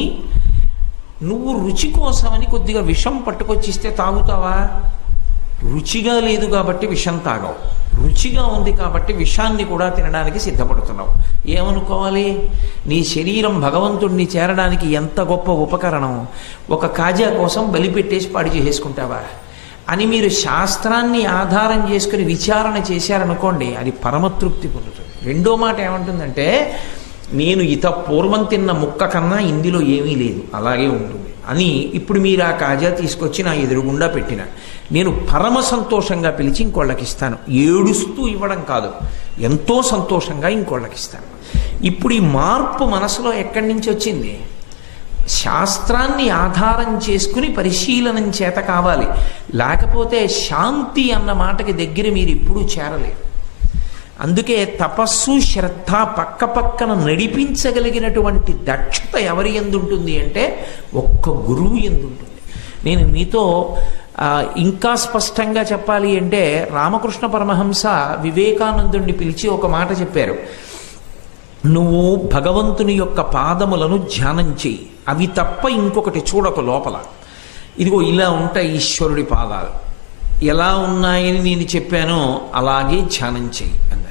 నువ్వు రుచి కోసమని కొద్దిగా విషం పట్టుకొచ్చిస్తే తాగుతావా? రుచిగా లేదు కాబట్టి విషం తాగవు, రుచిగా ఉంది కాబట్టి విషాన్ని కూడా తినడానికి సిద్ధపడుతున్నావు. ఏమనుకోవాలి? నీ శరీరం భగవంతుడిని చేరడానికి ఎంత గొప్ప ఉపకరణం, ఒక కాజా కోసం బలిపెట్టేసి పాడి చేసేసుకుంటావా అని మీరు శాస్త్రాన్ని ఆధారం చేసుకుని విచారణ చేశారనుకోండి, అది పరమతృప్తి పొందుతుంది. రెండో మాట ఏమంటుందంటే, నేను పూర్వం తిన్న ముక్క కన్నా ఇందులో ఏమీ లేదు, అలాగే ఉంటుంది అని ఇప్పుడు మీరు ఆ కాజా తీసుకొచ్చి నా ఎదురుగుండా పెట్టిన, నేను పరమ సంతోషంగా పిలిచి ఇంకోళ్ళకి ఇస్తాను. ఏడుస్తూ ఇవ్వడం కాదు, ఎంతో సంతోషంగా ఇంకోళ్ళకి ఇస్తాను. ఇప్పుడు ఈ మార్పు మనసులో ఎక్కడి నుంచి వచ్చింది? శాస్త్రాన్ని ఆధారం చేసుకుని పరిశీలనం చేత కావాలి. లేకపోతే శాంతి అన్న మాటకి దగ్గర మీరు ఎప్పుడూ చేరలేరు. అందుకే తపస్సు శ్రద్ధ పక్క పక్కన నడిపించగలిగినటువంటి దక్షత ఎవరి ఎందుంటుంది అంటే ఒక్క గురువు ఎందుంటుంది. నేను మీతో ఇంకా స్పష్టంగా చెప్పాలి అంటే, రామకృష్ణ పరమహంస వివేకానందుడిని పిలిచి ఒక మాట చెప్పారు. నువ్వు భగవంతుని యొక్క పాదములను ధ్యానం చేయి, అవి తప్ప ఇంకొకటి చూడకు లోపల. ఇదిగో ఇలా ఉంటాయి ఈశ్వరుడి పాదాలు, ఎలా ఉన్నాయని నేను చెప్పానో అలాగే ధ్యానం చేయి అన్నారు.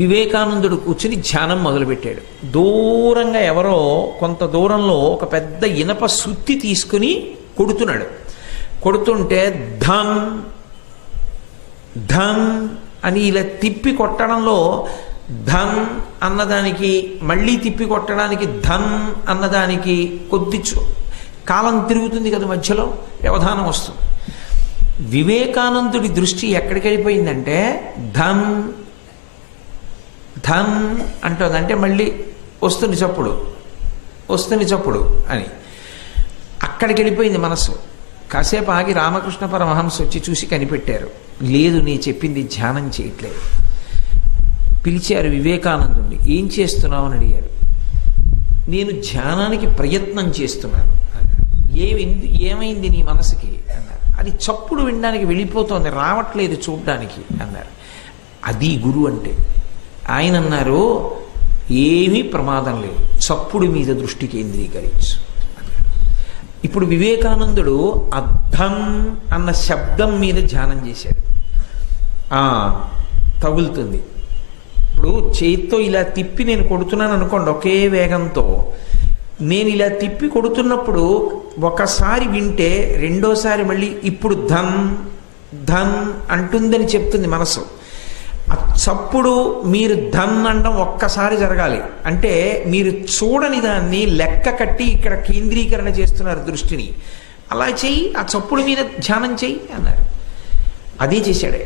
వివేకానందుడు కూర్చుని ధ్యానం మొదలుపెట్టాడు. దూరంగా ఎవరో కొంత దూరంలో ఒక పెద్ద ఇనప సుత్తి తీసుకుని కొడుతున్నాడు. కొడుతుంటే ధన్ ధన్ అని ఇలా తిప్పి కొట్టడంలో ధన్ అన్నదానికి మళ్ళీ తిప్పి కొట్టడానికి ధన్ అన్నదానికి కొద్ది కాలం తిరుగుతుంది కదా, మధ్యలో వ్యవధానం వస్తుంది. వివేకానందుడి దృష్టి ఎక్కడికి వెళ్ళిపోయిందంటే ధన్ ధన్ అంటుందంటే మళ్ళీ వస్తుంది చప్పుడు అని అక్కడికి వెళ్ళిపోయింది మనసు. కాసేపు ఆగి రామకృష్ణ పరమహంస వచ్చి చూసి కనిపెట్టారు, లేదు నీ చెప్పింది ధ్యానం చేయట్లేదు. పిలిచారు వివేకానందుడిని, ఏం చేస్తున్నావు అని అడిగారు. నేను ధ్యానానికి ప్రయత్నం చేస్తున్నాను అన్నారు. ఏమైంది నీ మనసుకి అన్నారు. అది చప్పుడు వినడానికి వెళ్ళిపోతోంది, రావట్లేదు చూడ్డానికి అన్నారు. అది గురువు అంటే. ఆయన అన్నారు, ఏమీ ప్రమాదం లేదు, చప్పుడు మీద దృష్టి కేంద్రీకరించు. ఇప్పుడు వివేకానందుడు అర్థం అన్న శబ్దం మీద ధ్యానం చేశాడు. తగులుతుంది. ఇప్పుడు చేతితో ఇలా తిప్పి నేను కొడుతున్నాను అనుకోండి, ఒకే వేగంతో నేను ఇలా తిప్పి కొడుతున్నప్పుడు ఒకసారి వింటే రెండోసారి మళ్ళీ ఇప్పుడు ధన్ ధన్ అంటుందని చెప్తుంది మనసు. ఆ చప్పుడు మీరు ధన్ అనడం ఒక్కసారి జరగాలి. అంటే మీరు చూడని దాన్ని లెక్క కట్టి ఇక్కడ కేంద్రీకరణ చేస్తున్నారు దృష్టిని. అలా చెయ్యి, ఆ చప్పుడు మీద ధ్యానం చెయ్యి అన్నారు. అదే చేశాడే.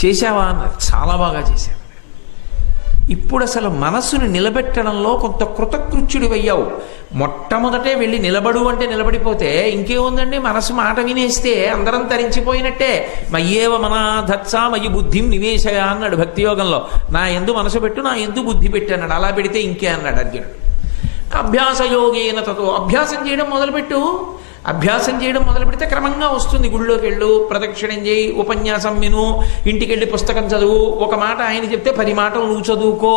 చేశావా అన్నారు. చాలా బాగా చేశాను. ఇప్పుడు అసలు మనసుని నిలబెట్టడంలో కొంత కృతకృత్యుడివయ్యావు. మొట్టమొదటే వెళ్ళి నిలబడు అంటే నిలబడిపోతే ఇంకేముందండి, మనసు మాట వినేస్తే అందరం తరించిపోయినట్టే. మయ్యేవ మనాధత్సా మయి బుద్ధిం నివేశయ అన్నాడు భక్తియోగంలో. నా యందు మనసు పెట్టు, నా యందు బుద్ధి పెట్టు అన్నాడు. అలా పెడితే ఇంకే అన్నాడు అర్జునుడు. అభ్యాసయోగేన తతో, అభ్యాసం చేయడం మొదలుపెట్టు. అభ్యాసం చేయడం మొదలు పెడితే క్రమంగా వస్తుంది. గుళ్ళోకి వెళ్ళు, ప్రదక్షిణం చేయి, ఉపన్యాసం విను, ఇంటికి వెళ్ళి పుస్తకం చదువు. ఒక మాట ఆయన చెప్తే 10 మాటలు నువ్వు చదువుకో.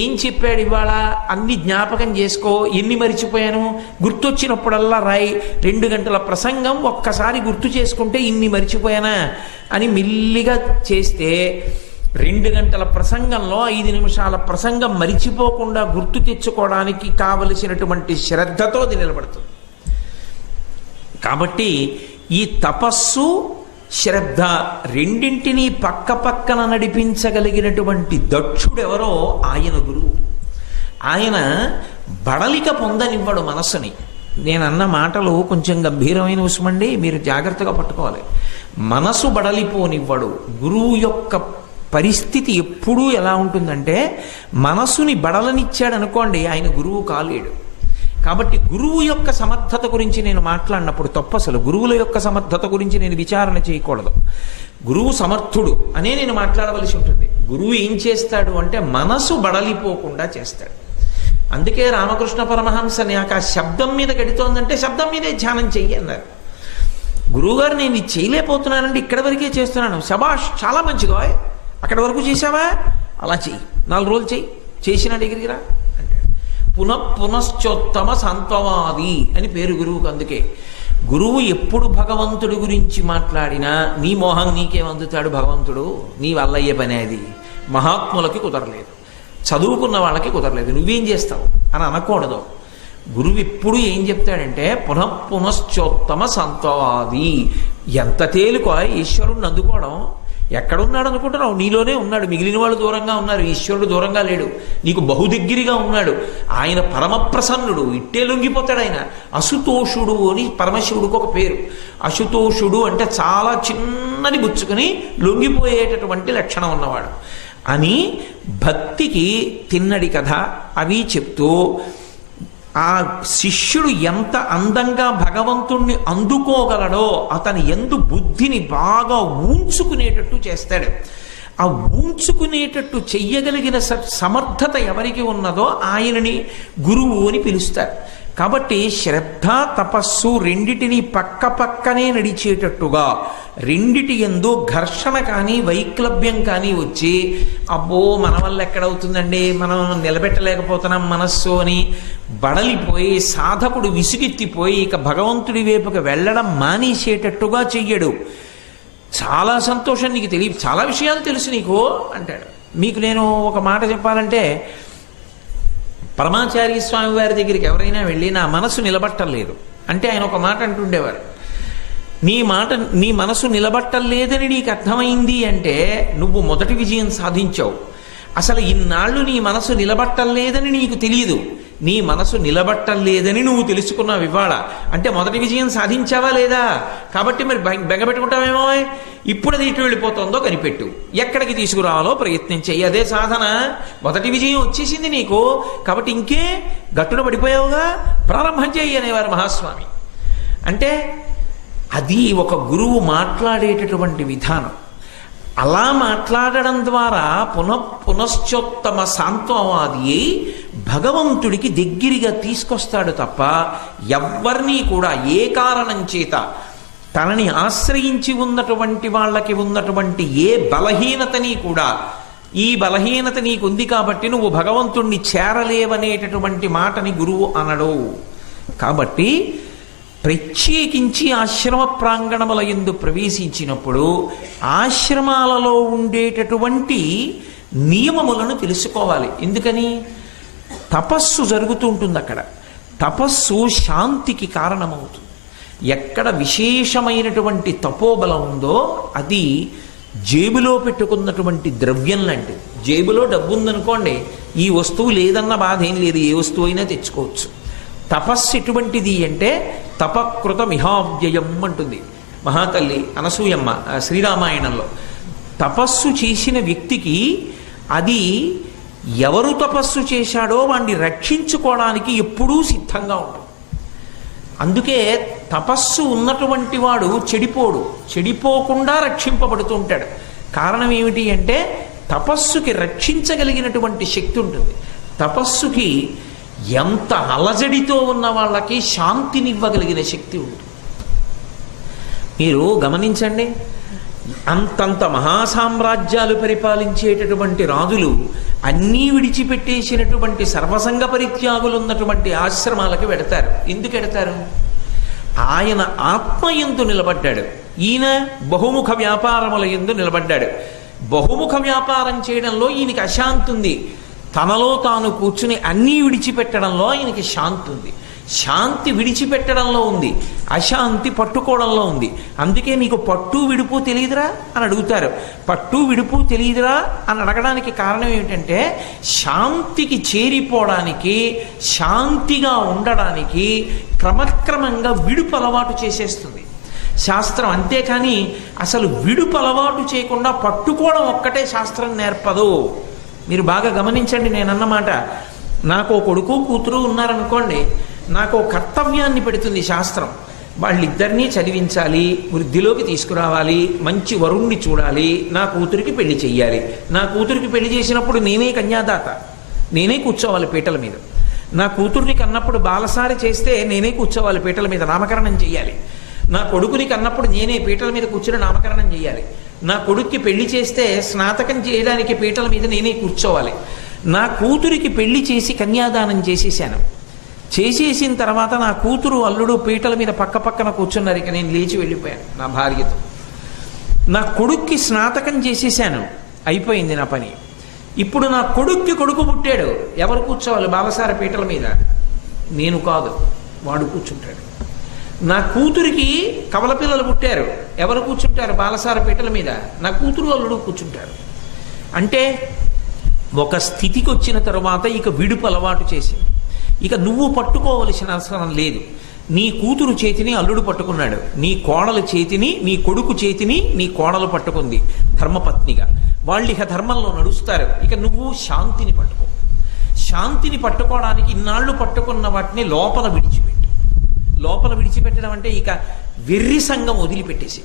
ఏం చెప్పాడు ఇవాళ అన్ని జ్ఞాపకం చేసుకో. ఎన్ని మరిచిపోయాను గుర్తొచ్చినప్పుడల్లా రాయి. 2 గంటల ప్రసంగం ఒక్కసారి గుర్తు చేసుకుంటే ఇన్ని మరిచిపోయానా అని మెల్లిగా చేస్తే 2 గంటల ప్రసంగంలో 5 నిమిషాల ప్రసంగం మరిచిపోకుండా గుర్తు తెచ్చుకోవడానికి కావలసినటువంటి శ్రద్ధతో అది నిలబడుతుంది. కాబట్టి ఈ తపస్సు శ్రద్ధ రెండింటినీ పక్క పక్కన నడిపించగలిగినటువంటి దక్షుడెవరో ఆయన గురువు. ఆయన బడలిక పొందనివ్వడు మనస్సుని. నేనన్న మాటలు కొంచెం గంభీరమైన విషయమండి, మీరు జాగ్రత్తగా పట్టుకోవాలి. మనసు బడలిపోనివ్వడు. గురువు యొక్క పరిస్థితి ఎప్పుడూ ఎలా ఉంటుందంటే, మనసుని బడలనిచ్చాడు అనుకోండి, ఆయన గురువు కాలేడు. కాబట్టి గురువు యొక్క సమర్థత గురించి నేను మాట్లాడినప్పుడు తప్పు. అసలు గురువుల యొక్క సమర్థత గురించి నేను విచారణ చేయకూడదు. గురువు సమర్థుడు అనే నేను మాట్లాడవలసి ఉంటుంది. గురువు ఏం చేస్తాడు అంటే మనసు బడలిపోకుండా చేస్తాడు. అందుకే రామకృష్ణ పరమహంస నాకు ఆ శబ్దం మీద గడితోందంటే శబ్దం మీదే ధ్యానం చెయ్యి అన్నారు. గురువుగారు నేను ఇది చేయలేకపోతున్నానండి, ఇక్కడ వరకే చేస్తున్నాను. శబాష్, చాలా మంచిగా, అక్కడ వరకు చేసావా, అలా చెయ్యి, 4 రోజులు చెయ్యి, చేసిన దగ్గరికి రా అంటాడు. పునశ్చోత్తమ సంత్వవాది అని పేరు గురువుకు. అందుకే గురువు ఎప్పుడు భగవంతుడి గురించి మాట్లాడినా నీ మోహం నీకేమందుతాడు భగవంతుడు, నీ వల్ల అయ్యే పని అది. మహాత్ములకి కుదరలేదు, చదువుకున్న వాళ్ళకి కుదరలేదు, నువ్వేం చేస్తావు అని అనకూడదు. గురువు ఎప్పుడు ఏం చెప్తాడంటే పునశ్చోత్తమ సంత్వవాది. ఎంత తేలిక ఈశ్వరుణ్ణి అందుకోవడం. ఎక్కడున్నాడు అనుకుంటున్నావు? నీలోనే ఉన్నాడు. మిగిలిన వాళ్ళు దూరంగా ఉన్నారు, ఈశ్వరుడు దూరంగా లేడు, నీకు బహుదగ్గరిగా ఉన్నాడు. ఆయన పరమ ప్రసన్నుడు, ఇట్టే లొంగిపోతాడు ఆయన. అశుతోషుడు అని పరమశివుడికి ఒక పేరు. అశుతోషుడు అంటే చాలా చిన్నది బుచ్చుకొని లొంగిపోయేటటువంటి లక్షణం ఉన్నవాడు అని భక్తికి తిన్నడి కథ అవి చెప్తూ ఆ శిష్యుడు ఎంత అందంగా భగవంతుణ్ణి అందుకోగలడో అతని యందు బుద్ధిని బాగా ఊంచుకునేటట్టు చేస్తాడు. ఆ ఊంచుకునేటట్టు చెయ్యగలిగిన సమర్థత ఎవరికి ఉన్నదో ఆయనని గురువు అని పిలుస్తారు. కాబట్టి శ్రద్ధ తపస్సు రెండిటిని పక్క పక్కనే నడిచేటట్టుగా, రెండిటి యందు ఘర్షణ కానీ వైక్లభ్యం కానీ వచ్చి అబ్బో మన వల్ల ఎక్కడవుతుందండి, మనం నిలబెట్టలేకపోతున్నాం మనస్సు అని బడలిపోయి సాధకుడు విసుగెత్తిపోయి ఇక భగవంతుడి వైపుకి వెళ్ళడం మానేసేటట్టుగా చెయ్యడు. చాలా సంతోషం, నీకు తెలియ చాలా విషయాలు తెలుసు నీకు అంటాడు. మీకు నేను ఒక మాట చెప్పాలంటే, పరమాచార్య స్వామి వారి దగ్గరికి ఎవరైనా వెళ్ళి నా మనసు నిలబట్టలేదు అంటే ఆయన ఒక మాట అంటుండేవారు, నీ మనసు నిలబట్టలేదని నీకు అర్థమైంది అంటే నువ్వు మొదటి విజయం సాధించావు. అసలు ఇన్నాళ్ళు నీ మనసు నిలబట్టలేదని నీకు తెలియదు, నీ మనసు నిలబట్టలేదని నువ్వు తెలుసుకున్నావు ఇవాళ అంటే మొదటి విజయం సాధించావా లేదా? కాబట్టి మరి బెంగపెట్టుకుంటావేమో. ఇప్పుడు అది ఇటు వెళ్ళిపోతుందో కనిపెట్టు, ఎక్కడికి తీసుకురావాలో ప్రయత్నం చెయ్యి, అదే సాధన. మొదటి విజయం వచ్చేసింది నీకు, కాబట్టి ఇంకే గట్టున పడిపోయావుగా, ప్రారంభం చెయ్యి అనేవారు మహాస్వామి. అంటే అది ఒక గురువు మాట్లాడేటటువంటి విధానం. అలా మాట్లాడడం ద్వారా పునశ్చోత్తమ సాంత్వవాది అయి భగవంతుడికి దగ్గరగా తీసుకొస్తాడు తప్ప ఎవ్వరినీ కూడా ఏ కారణం చేత తనని ఆశ్రయించి ఉన్నటువంటి వాళ్ళకి ఉన్నటువంటి ఏ బలహీనతని కూడా, ఈ బలహీనత నీకుంది కాబట్టి నువ్వు భగవంతుణ్ణి చేరలేవనేటటువంటి మాటని గురువు అనడు. కాబట్టి ప్రత్యేకించి ఆశ్రమ ప్రాంగణముల యందు ప్రవేశించినప్పుడు ఆశ్రమాలలో ఉండేటటువంటి నియమములను తెలుసుకోవాలి. ఎందుకని? తపస్సు జరుగుతూ ఉంటుంది అక్కడ. తపస్సు శాంతికి కారణమవుతుంది. ఎక్కడ విశేషమైనటువంటి తపోబలం ఉందో అది జేబులో పెట్టుకున్నటువంటి ద్రవ్యం లాంటిది. జేబులో డబ్బు ఉందనుకోండి, ఈ వస్తువు లేదన్న బాధ ఏం లేదు, ఏ వస్తువు అయినా తెచ్చుకోవచ్చు. తపస్సు ఎటువంటిది అంటే తపకృత మిహావ్యయం అంటుంది మహాతల్లి అనసూయమ్మ శ్రీరామాయణంలో. తపస్సు చేసిన వ్యక్తికి అది ఎవరు తపస్సు చేశాడో వాణ్ణి రక్షించుకోవడానికి ఎప్పుడూ సిద్ధంగా ఉంటుంది. అందుకే తపస్సు ఉన్నటువంటి వాడు చెడిపోడు, చెడిపోకుండా రక్షింపబడుతూ ఉంటాడు. కారణం ఏమిటి అంటే తపస్సుకి రక్షించగలిగినటువంటి శక్తి ఉంటుంది. తపస్సుకి ఎంత అలజడితో ఉన్న వాళ్ళకి శాంతినివ్వగలిగిన శక్తి ఉంటుంది. మీరు గమనించండి, అంతంత మహాసామ్రాజ్యాలు పరిపాలించేటటువంటి రాజులు అన్నీ విడిచిపెట్టేసినటువంటి సర్వసంగ పరిత్యాగులు ఉన్నటువంటి ఆశ్రమాలకు వెడతారు. ఎందుకు వెడతారు? ఆయన ఆత్మయందు నిలబడ్డాడు, ఈయన బహుముఖ వ్యాపారముల యందు నిలబడ్డాడు. బహుముఖ వ్యాపారం చేయడంలో ఈయనకి అశాంతి ఉంది, తనలో తాను కూర్చుని అన్నీ విడిచిపెట్టడంలో ఆయనకి శాంతి ఉంది. శాంతి విడిచిపెట్టడంలో ఉంది, అశాంతి పట్టుకోవడంలో ఉంది. అందుకే నీకు పట్టు విడుపు తెలియదురా అని అడుగుతారు. పట్టు విడుపు తెలియదురా అని అడగడానికి కారణం ఏమిటంటే శాంతికి చేరిపోవడానికి, శాంతిగా ఉండడానికి క్రమక్రమంగా విడుపు అలవాటు చేసేస్తుంది శాస్త్రం. అంతేకాని అసలు విడుపు అలవాటు చేయకుండా పట్టుకోవడం ఒక్కటే శాస్త్రం నేర్పదు. మీరు బాగా గమనించండి, నేనన్నమాట. నాకు కొడుకు కూతురు ఉన్నారనుకోండి, నాకు కర్తవ్యాన్ని పెడుతుంది శాస్త్రం. వాళ్ళిద్దరినీ చదివించాలి, వృద్ధిలోకి తీసుకురావాలి, మంచి వరుణ్ణి చూడాలి, నా కూతురికి పెళ్లి చెయ్యాలి. నా కూతురికి పెళ్లి చేసినప్పుడు నేనే కన్యాదాత, నేనే కూర్చోవాలి పీటల మీద. నా కూతుర్ని కన్నప్పుడు బాలసారి చేస్తే నేనే కూర్చోవాలి పీటల మీద, నామకరణం చెయ్యాలి. నా కొడుకుని కన్నప్పుడు నేనే పీటల మీద కూర్చుని నామకరణం చెయ్యాలి. నా కొడుక్కి పెళ్లి చేస్తే స్నాతకం చేయడానికి పీటల మీద నేనే కూర్చోవాలి. నా కూతురికి పెళ్లి చేసి కన్యాదానం చేసేసాను. చేసేసిన తర్వాత నా కూతురు అల్లుడు పీటల మీద పక్క పక్కన కూర్చున్నారు. ఇక నేను లేచి వెళ్ళిపోయాను నా భార్యతో. నా కొడుక్కి స్నాతకం చేసేసాను, అయిపోయింది నా పని. ఇప్పుడు నా కొడుక్కి కొడుకు పుట్టాడు, ఎవరు కూర్చోవాలి బాలసార పీటల మీద? నేను కాదు, వాడు కూర్చుంటాడు. నా కూతురికి కవల పిల్లలు పుట్టారు, ఎవరు కూర్చుంటారు బాలసార పీటల మీద? నా కూతురు అల్లుడు కూర్చుంటారు. అంటే ఒక స్థితికి వచ్చిన తరువాత ఇక విడుపు అలవాటు చేసి ఇక నువ్వు పట్టుకోవలసిన అవసరం లేదు. నీ కూతురు చేతిని అల్లుడు పట్టుకున్నాడు, నీ కోడల చేతిని, నీ కొడుకు చేతిని నీ కోడలు పట్టుకుంది ధర్మపత్నిగా. వాళ్ళు ఇక ధర్మంలో నడుస్తారు. ఇక నువ్వు శాంతిని పట్టుకో. శాంతిని పట్టుకోవడానికి ఇన్నాళ్ళు పట్టుకున్న వాటిని లోపల విడిచిపెట్టు. లోపల విడిచిపెట్టడం అంటే ఇక వెర్రి సంఘం వదిలిపెట్టేసి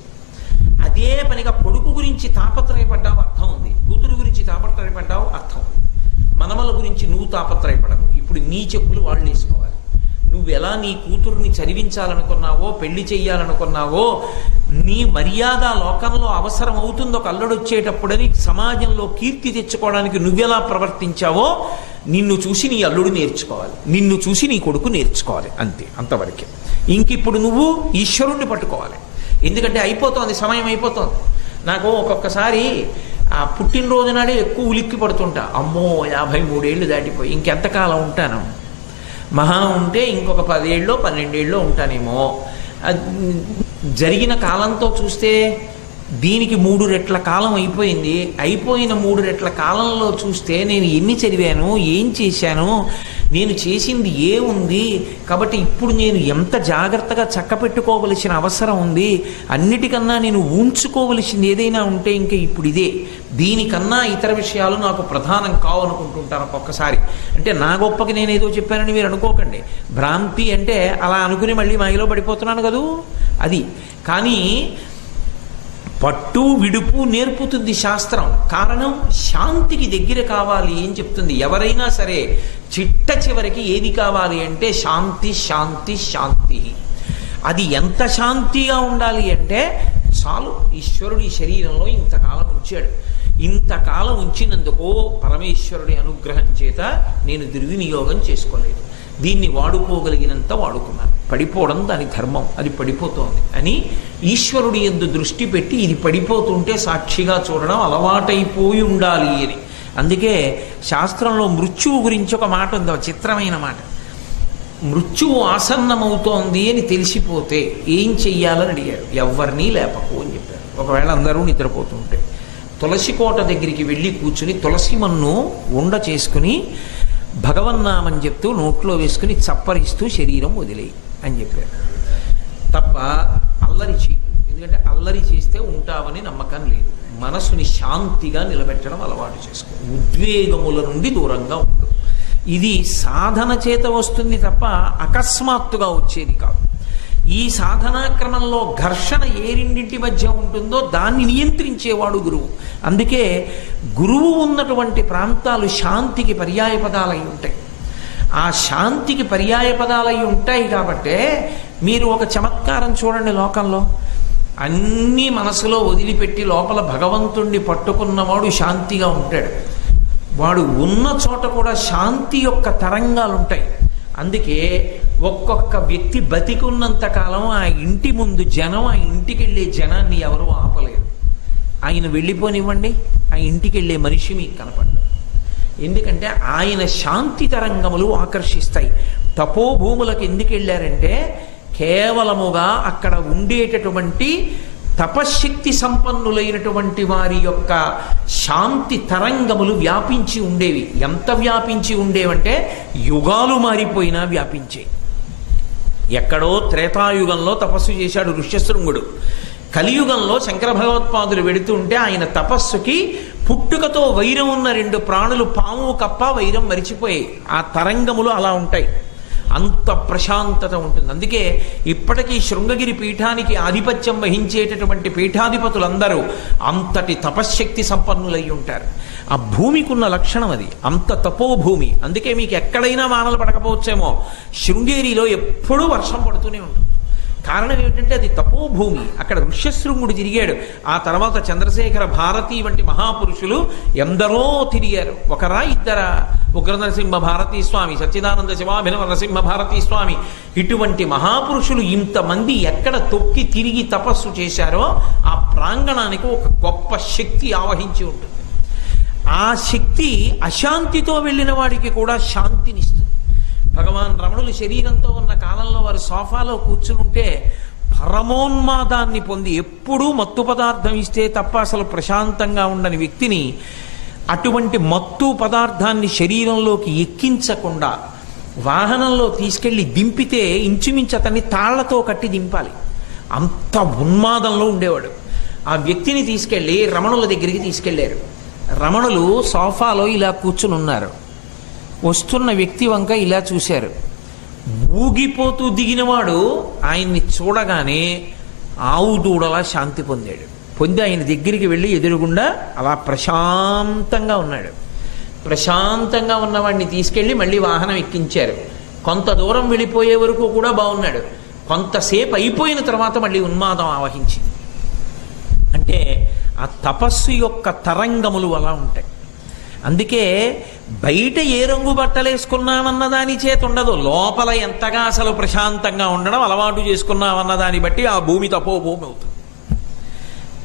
అదే పనిగా కొడుకు గురించి తాపత్రయపడ్డావు అర్థం ఉంది, కూతురు గురించి తాపత్రయపడ్డావు అర్థం ఉంది. మనమల గురించి నువ్వు తాపత్రయపడవు. ఇప్పుడు నీ చెప్పులు వాళ్ళు వేసుకోవాలి. నువ్వు ఎలా నీ కూతుర్ని చదివించాలనుకున్నావో, పెళ్లి చెయ్యాలనుకున్నావో, నీ మర్యాద లోకంలో అవసరం అవుతుంది ఒక అల్లుడు వచ్చేటప్పుడని సమాజంలో కీర్తి తెచ్చుకోవడానికి నువ్వెలా ప్రవర్తించావో నిన్ను చూసి నీ అల్లుడు నేర్చుకోవాలి, నిన్ను చూసి నీ కొడుకు నేర్చుకోవాలి. అంతే, అంతవరకే. ఇంకిప్పుడు నువ్వు ఈశ్వరుణ్ణి పట్టుకోవాలి. ఎందుకంటే అయిపోతోంది, సమయం అయిపోతోంది. నాకు ఒక్కొక్కసారి ఆ పుట్టినరోజు నాడే ఎక్కువ ఉలిక్కి పడుతుంటా. అమ్మో 53 ఏళ్ళు దాటిపోయి ఇంకెంతకాలం ఉంటాను? మహా ఉంటే ఇంకొక 10 ఏళ్ళో 12 ఏళ్ళో ఉంటానేమో. జరిగిన కాలంతో చూస్తే దీనికి 3 రెట్ల కాలం అయిపోయింది. అయిపోయిన 3 రెట్ల కాలంలో చూస్తే నేను ఎన్ని చదివాను, ఏం చేశాను, నేను చేసింది ఏముంది, కాబట్టి ఇప్పుడు నేను ఎంత జాగ్రత్తగా చక్కపెట్టుకోవలసిన అవసరం ఉంది, అన్నిటికన్నా నేను ఉంచుకోవలసింది ఏదైనా ఉంటే ఇంకా ఇప్పుడు ఇదే, దీనికన్నా ఇతర విషయాలు నాకు ప్రధానం కావనుకుంటుంటాను ఒక్కొక్కసారి. అంటే నా గొప్పకి నేను ఏదో చెప్పానని మీరు అనుకోకండి. భ్రాంతి అంటే అలా అనుకుని మళ్ళీ మాయలో పడిపోతున్నాను కదూ, అది. కానీ పట్టు విడుపు నేర్పుతుంది శాస్త్రం. కారణం శాంతికి దగ్గర కావాలి అని చెప్తుంది. ఎవరైనా సరే చిట్ట చివరికి ఏది కావాలి అంటే శాంతి, శాంతి, శాంతి. అది ఎంత శాంతిగా ఉండాలి అంటే చాలు. ఈశ్వరుడు ఈ శరీరంలో ఇంతకాలం ఉంచాడు. ఇంతకాలం ఉంచినందుకు పరమేశ్వరుడి అనుగ్రహం చేత నేను దుర్వినియోగం చేసుకోలేదు. దీన్ని వాడుకోగలిగినంత వాడుకున్నాను. పడిపోవడం దాని ధర్మం, అది పడిపోతోంది అని ఈశ్వరుడి యందు దృష్టి పెట్టి ఇది పడిపోతుంటే సాక్షిగా చూడడం అలవాటైపోయి ఉండాలి అని. అందుకే శాస్త్రంలో మృత్యువు గురించి ఒక మాట ఉంది, ఒక చిత్రమైన మాట. మృత్యువు ఆసన్నమవుతోంది అని తెలిసిపోతే ఏం చెయ్యాలని అడిగారు. ఎవరినీ లేపకు అని చెప్పారు. ఒకవేళ అందరూ నిద్రపోతుంటే తులసి కోట దగ్గరికి వెళ్ళి కూర్చుని తులసి మన్ను ఉండ చేసుకుని భగవన్నామని చెప్తూ నోట్లో వేసుకుని చప్పరిస్తూ శరీరం వదిలేయి అని చెప్పారు. తప్ప అల్లరి చేయి. ఎందుకంటే అల్లరి చేస్తే ఉంటావని నమ్మకం లేదు. మనసుని శాంతిగా నిలబెట్టడం అలవాటు చేసుకో. ఉద్వేగముల నుండి దూరంగా ఉండు. ఇది సాధన చేత వస్తుంది తప్ప అకస్మాత్తుగా వచ్చేది కాదు. ఈ సాధనా క్రమంలో ఘర్షణ ఏ రెండింటి మధ్య ఉంటుందో దాన్ని నియంత్రించేవాడు గురువు. అందుకే గురువు ఉన్నటువంటి ప్రాంతాలు శాంతికి పర్యాయ పదాలై ఉంటాయి. ఆ శాంతికి పర్యాయ పదాలై ఉంటాయి కాబట్టే మీరు ఒక చమత్కారం చూడండి. లోకంలో అన్నీ మనసులో వదిలిపెట్టి లోపల భగవంతుణ్ణి పట్టుకున్నవాడు శాంతిగా ఉంటాడు. వాడు ఉన్న చోట కూడా శాంతి యొక్క తరంగాలు ఉంటాయి. అందుకే ఒక్కొక్క వ్యక్తి బతికున్నంత కాలం ఆ ఇంటి ముందు జనం, ఆ ఇంటికి వెళ్ళే జనాన్ని ఎవరు ఆపలేరు. ఆయన వెళ్ళిపోనివ్వండి, ఆ ఇంటికి వెళ్ళే మనిషి మీకు కనపడ్డాడు. ఎందుకంటే ఆయన శాంతి తరంగములు ఆకర్షిస్తాయి. తపోభూములకు ఎందుకు వెళ్ళారంటే కేవలముగా అక్కడ ఉండేటటువంటి తపశ్శక్తి సంపన్నులైనటువంటి వారి యొక్క శాంతి తరంగములు వ్యాపించి ఉండేవి. ఎంత వ్యాపించి ఉండేవంటే యుగాలు మారిపోయినా వ్యాపించే. ఎక్కడో త్రేతాయుగంలో తపస్సు చేశాడు ఋష్యశృంగుడు. కలియుగంలో శంకర భగవత్పాదులు వెడుతూ ఉంటే ఆయన తపస్సుకి పుట్టుకతో వైరం ఉన్న 2 ప్రాణులు పాము కప్ప వైరం మరిచిపోయాయి. ఆ తరంగములు అలా ఉంటాయి. అంత ప్రశాంతత ఉంటుంది. అందుకే ఇప్పటికీ శృంగగిరి పీఠానికి ఆధిపత్యం వహించేటటువంటి పీఠాధిపతులందరూ అంతటి తపశ్శక్తి సంపన్నులై ఉంటారు. ఆ భూమికి ఉన్న లక్షణం అది, అంత తపోభూమి. అందుకే మీకు ఎక్కడైనా వానలు పడకపోవచ్చేమో, శృంగేరిలో ఎప్పుడూ వర్షం పడుతూనే ఉంటుంది. కారణం ఏమిటంటే అది తపోభూమి. అక్కడ ఋష్యశృంగుడు తిరిగాడు. ఆ తర్వాత చంద్రశేఖర భారతి వంటి మహాపురుషులు ఎందరో తిరిగారు. ఒకరా ఇద్దరా? ఉగ్ర నరసింహ భారతీ స్వామి, సచ్చిదానంద శివాభినవ నరసింహ భారతీ స్వామి, ఇటువంటి మహాపురుషులు ఇంతమంది ఎక్కడ తొక్కి తిరిగి తపస్సు చేశారో ఆ ప్రాంగణానికి ఒక గొప్ప శక్తి ఆవహించి ఉంటుంది. ఆ శక్తి అశాంతితో వెళ్ళిన వాడికి కూడా శాంతినిస్తుంది. భగవాన్ రమణులు శరీరంతో ఉన్న కాలంలో వారు సోఫాలో కూర్చునుంటే పరమోన్మాదాన్ని పొంది, ఎప్పుడూ మత్తు పదార్థం ఇస్తే తప్ప అసలు ప్రశాంతంగా ఉండని వ్యక్తిని అటువంటి మత్తు పదార్థాన్ని శరీరంలోకి ఎక్కించకుండా వాహనంలో తీసుకెళ్లి దింపితే ఇంచుమించు అతన్ని తాళ్లతో కట్టి దింపాలి. అంత ఉన్మాదంలో ఉండేవాడు. ఆ వ్యక్తిని తీసుకెళ్లి రమణుల దగ్గరికి తీసుకెళ్లారు. రమణులు సోఫాలో ఇలా కూర్చుని ఉన్నారు. వస్తున్న వ్యక్తి వంక ఇలా చూశారు. ఊగిపోతూ దిగినవాడు ఆయన్ని చూడగానే ఆవు దూడలా శాంతి పొందాడు. పొంది ఆయన దగ్గరికి వెళ్ళి ఎదురుగుండా అలా ప్రశాంతంగా ఉన్నాడు. ప్రశాంతంగా ఉన్నవాడిని తీసుకెళ్ళి మళ్ళీ వాహనం ఎక్కించారు. కొంత దూరం వెళ్ళిపోయే వరకు కూడా బాగున్నాడు. కొంతసేపు అయిపోయిన తర్వాత మళ్ళీ ఉన్మాదం ఆవహించింది. అంటే ఆ తపస్సు యొక్క తరంగములు అలా ఉంటాయి. అందుకే బయట ఏ రంగు బట్టలేసుకున్నామన్న దాని చేత ఉండదు, లోపల ఎంతగా అసలు ప్రశాంతంగా ఉండడం అలవాటు చేసుకున్నామన్న దాన్ని బట్టి ఆ భూమి తపోభూమి అవుతుంది.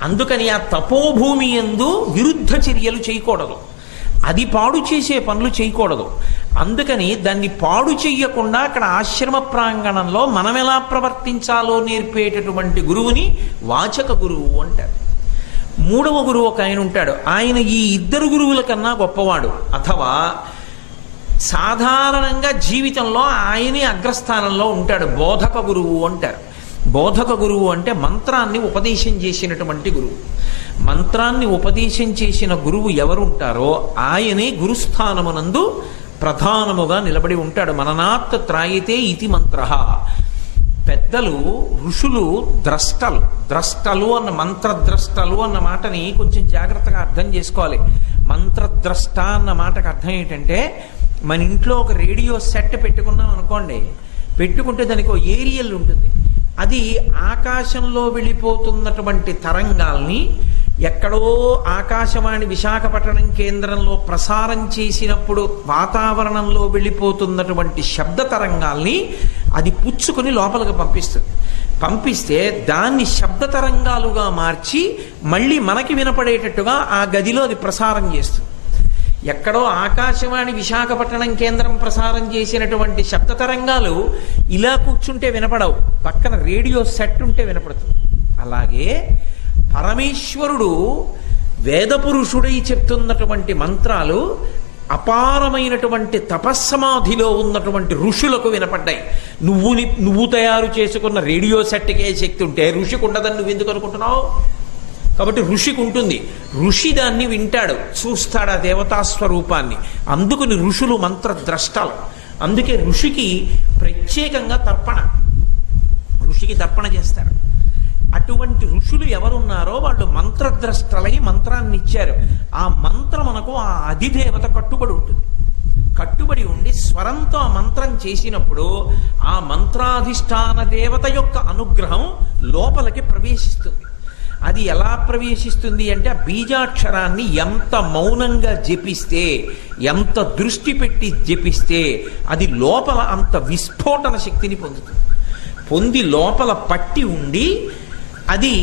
అందుకని ఆ తపోభూమి యందు విరుద్ధ చర్యలు చేయకూడదు, అది పాడు చేసే పనులు చేయకూడదు. అందుకని దాన్ని పాడు చెయ్యకుండా అక్కడ ఆశ్రమ ప్రాంగణంలో మనం ఎలా ప్రవర్తించాలో నేర్పేటటువంటి గురువుని వాచక గురువు అంటారు. 3వ గురువు ఒక ఆయన ఉంటాడు. ఆయన ఈ 2 గురువుల కన్నా గొప్పవాడు. అథవా సాధారణంగా జీవితంలో ఆయనే అగ్రస్థానంలో ఉంటాడు. బోధక గురువు అంటారు. బోధక గురువు అంటే మంత్రాన్ని ఉపదేశం చేసినటువంటి గురువు. మంత్రాన్ని ఉపదేశం చేసిన గురువు ఎవరుంటారో ఆయనే గురుస్థానమునందు ప్రధానముగా నిలబడి ఉంటాడు. మననాత్ త్రాయితే ఇతి మంత్రః. పెద్దలు ఋషులు ద్రష్టలు అన్న మంత్రద్రష్టలు అన్న మాటని కొంచెం జాగ్రత్తగా అర్థం చేసుకోవాలి. మంత్రద్రష్ట అన్న మాటకు అర్థం ఏంటంటే, మన ఇంట్లో ఒక రేడియో సెట్ పెట్టుకున్నాం అనుకోండి, పెట్టుకుంటే దానికి ఒక ఏరియల్ ఉంటుంది. అది ఆకాశంలో వెళ్ళిపోతున్నటువంటి తరంగాల్ని ఎక్కడో ఆకాశవాణి విశాఖపట్నం కేంద్రంలో ప్రసారం చేసినప్పుడు వాతావరణంలో వెళ్ళిపోతున్నటువంటి శబ్ద తరంగాల్ని అది పుచ్చుకొని లోపలికి పంపిస్తుంది. పంపిస్తే దాన్ని శబ్ద తరంగాలుగా మార్చి మళ్ళీ మనకి వినపడేటట్టుగా ఆ గదిలో అది ప్రసారం చేస్తుంది. ఎక్కడో ఆకాశవాణి విశాఖపట్నం కేంద్రం ప్రసారం చేసినటువంటి శబ్ద తరంగాలు ఇలా కూర్చుంటే వినపడవు, పక్కన రేడియో సెట్ ఉంటే వినపడుతుంది. అలాగే పరమేశ్వరుడు వేదపురుషుడై చెప్తున్నటువంటి మంత్రాలు అపారమైనటువంటి తపస్సమాధిలో ఉన్నటువంటి ఋషులకు వినపడ్డాయి. నువ్వు తయారు చేసుకున్న రేడియో సెట్కే శక్తి ఉంటే ఋషికి ఉండదని నువ్వు ఎందుకు అనుకుంటున్నావు? కాబట్టి ఋషికి ఉంటుంది. ఋషి దాన్ని వింటాడు, చూస్తాడు ఆ దేవతా స్వరూపాన్ని. అందుకని ఋషులు మంత్రద్రష్టలు. అందుకే ఋషికి ప్రత్యేకంగా ఋషికి తర్పణ చేస్తారు. అటువంటి ఋషులు ఎవరున్నారో వాళ్ళు మంత్రద్రష్టలై మంత్రాన్ని ఇచ్చారు. ఆ మంత్రమునకు ఆ అధిదేవత కట్టుబడి ఉంటుంది. కట్టుబడి ఉండి స్వరంతో ఆ మంత్రం చేసినప్పుడు ఆ మంత్రాధిష్టాన దేవత యొక్క అనుగ్రహం లోపలికి ప్రవేశిస్తుంది. అది ఎలా ప్రవేశిస్తుంది అంటే, ఆ బీజాక్షరాన్ని ఎంత మౌనంగా జపిస్తే, ఎంత దృష్టి పెట్టి జపిస్తే అది లోపల అంత విస్ఫోటన శక్తిని పొంది లోపల పట్టి ఉండి అది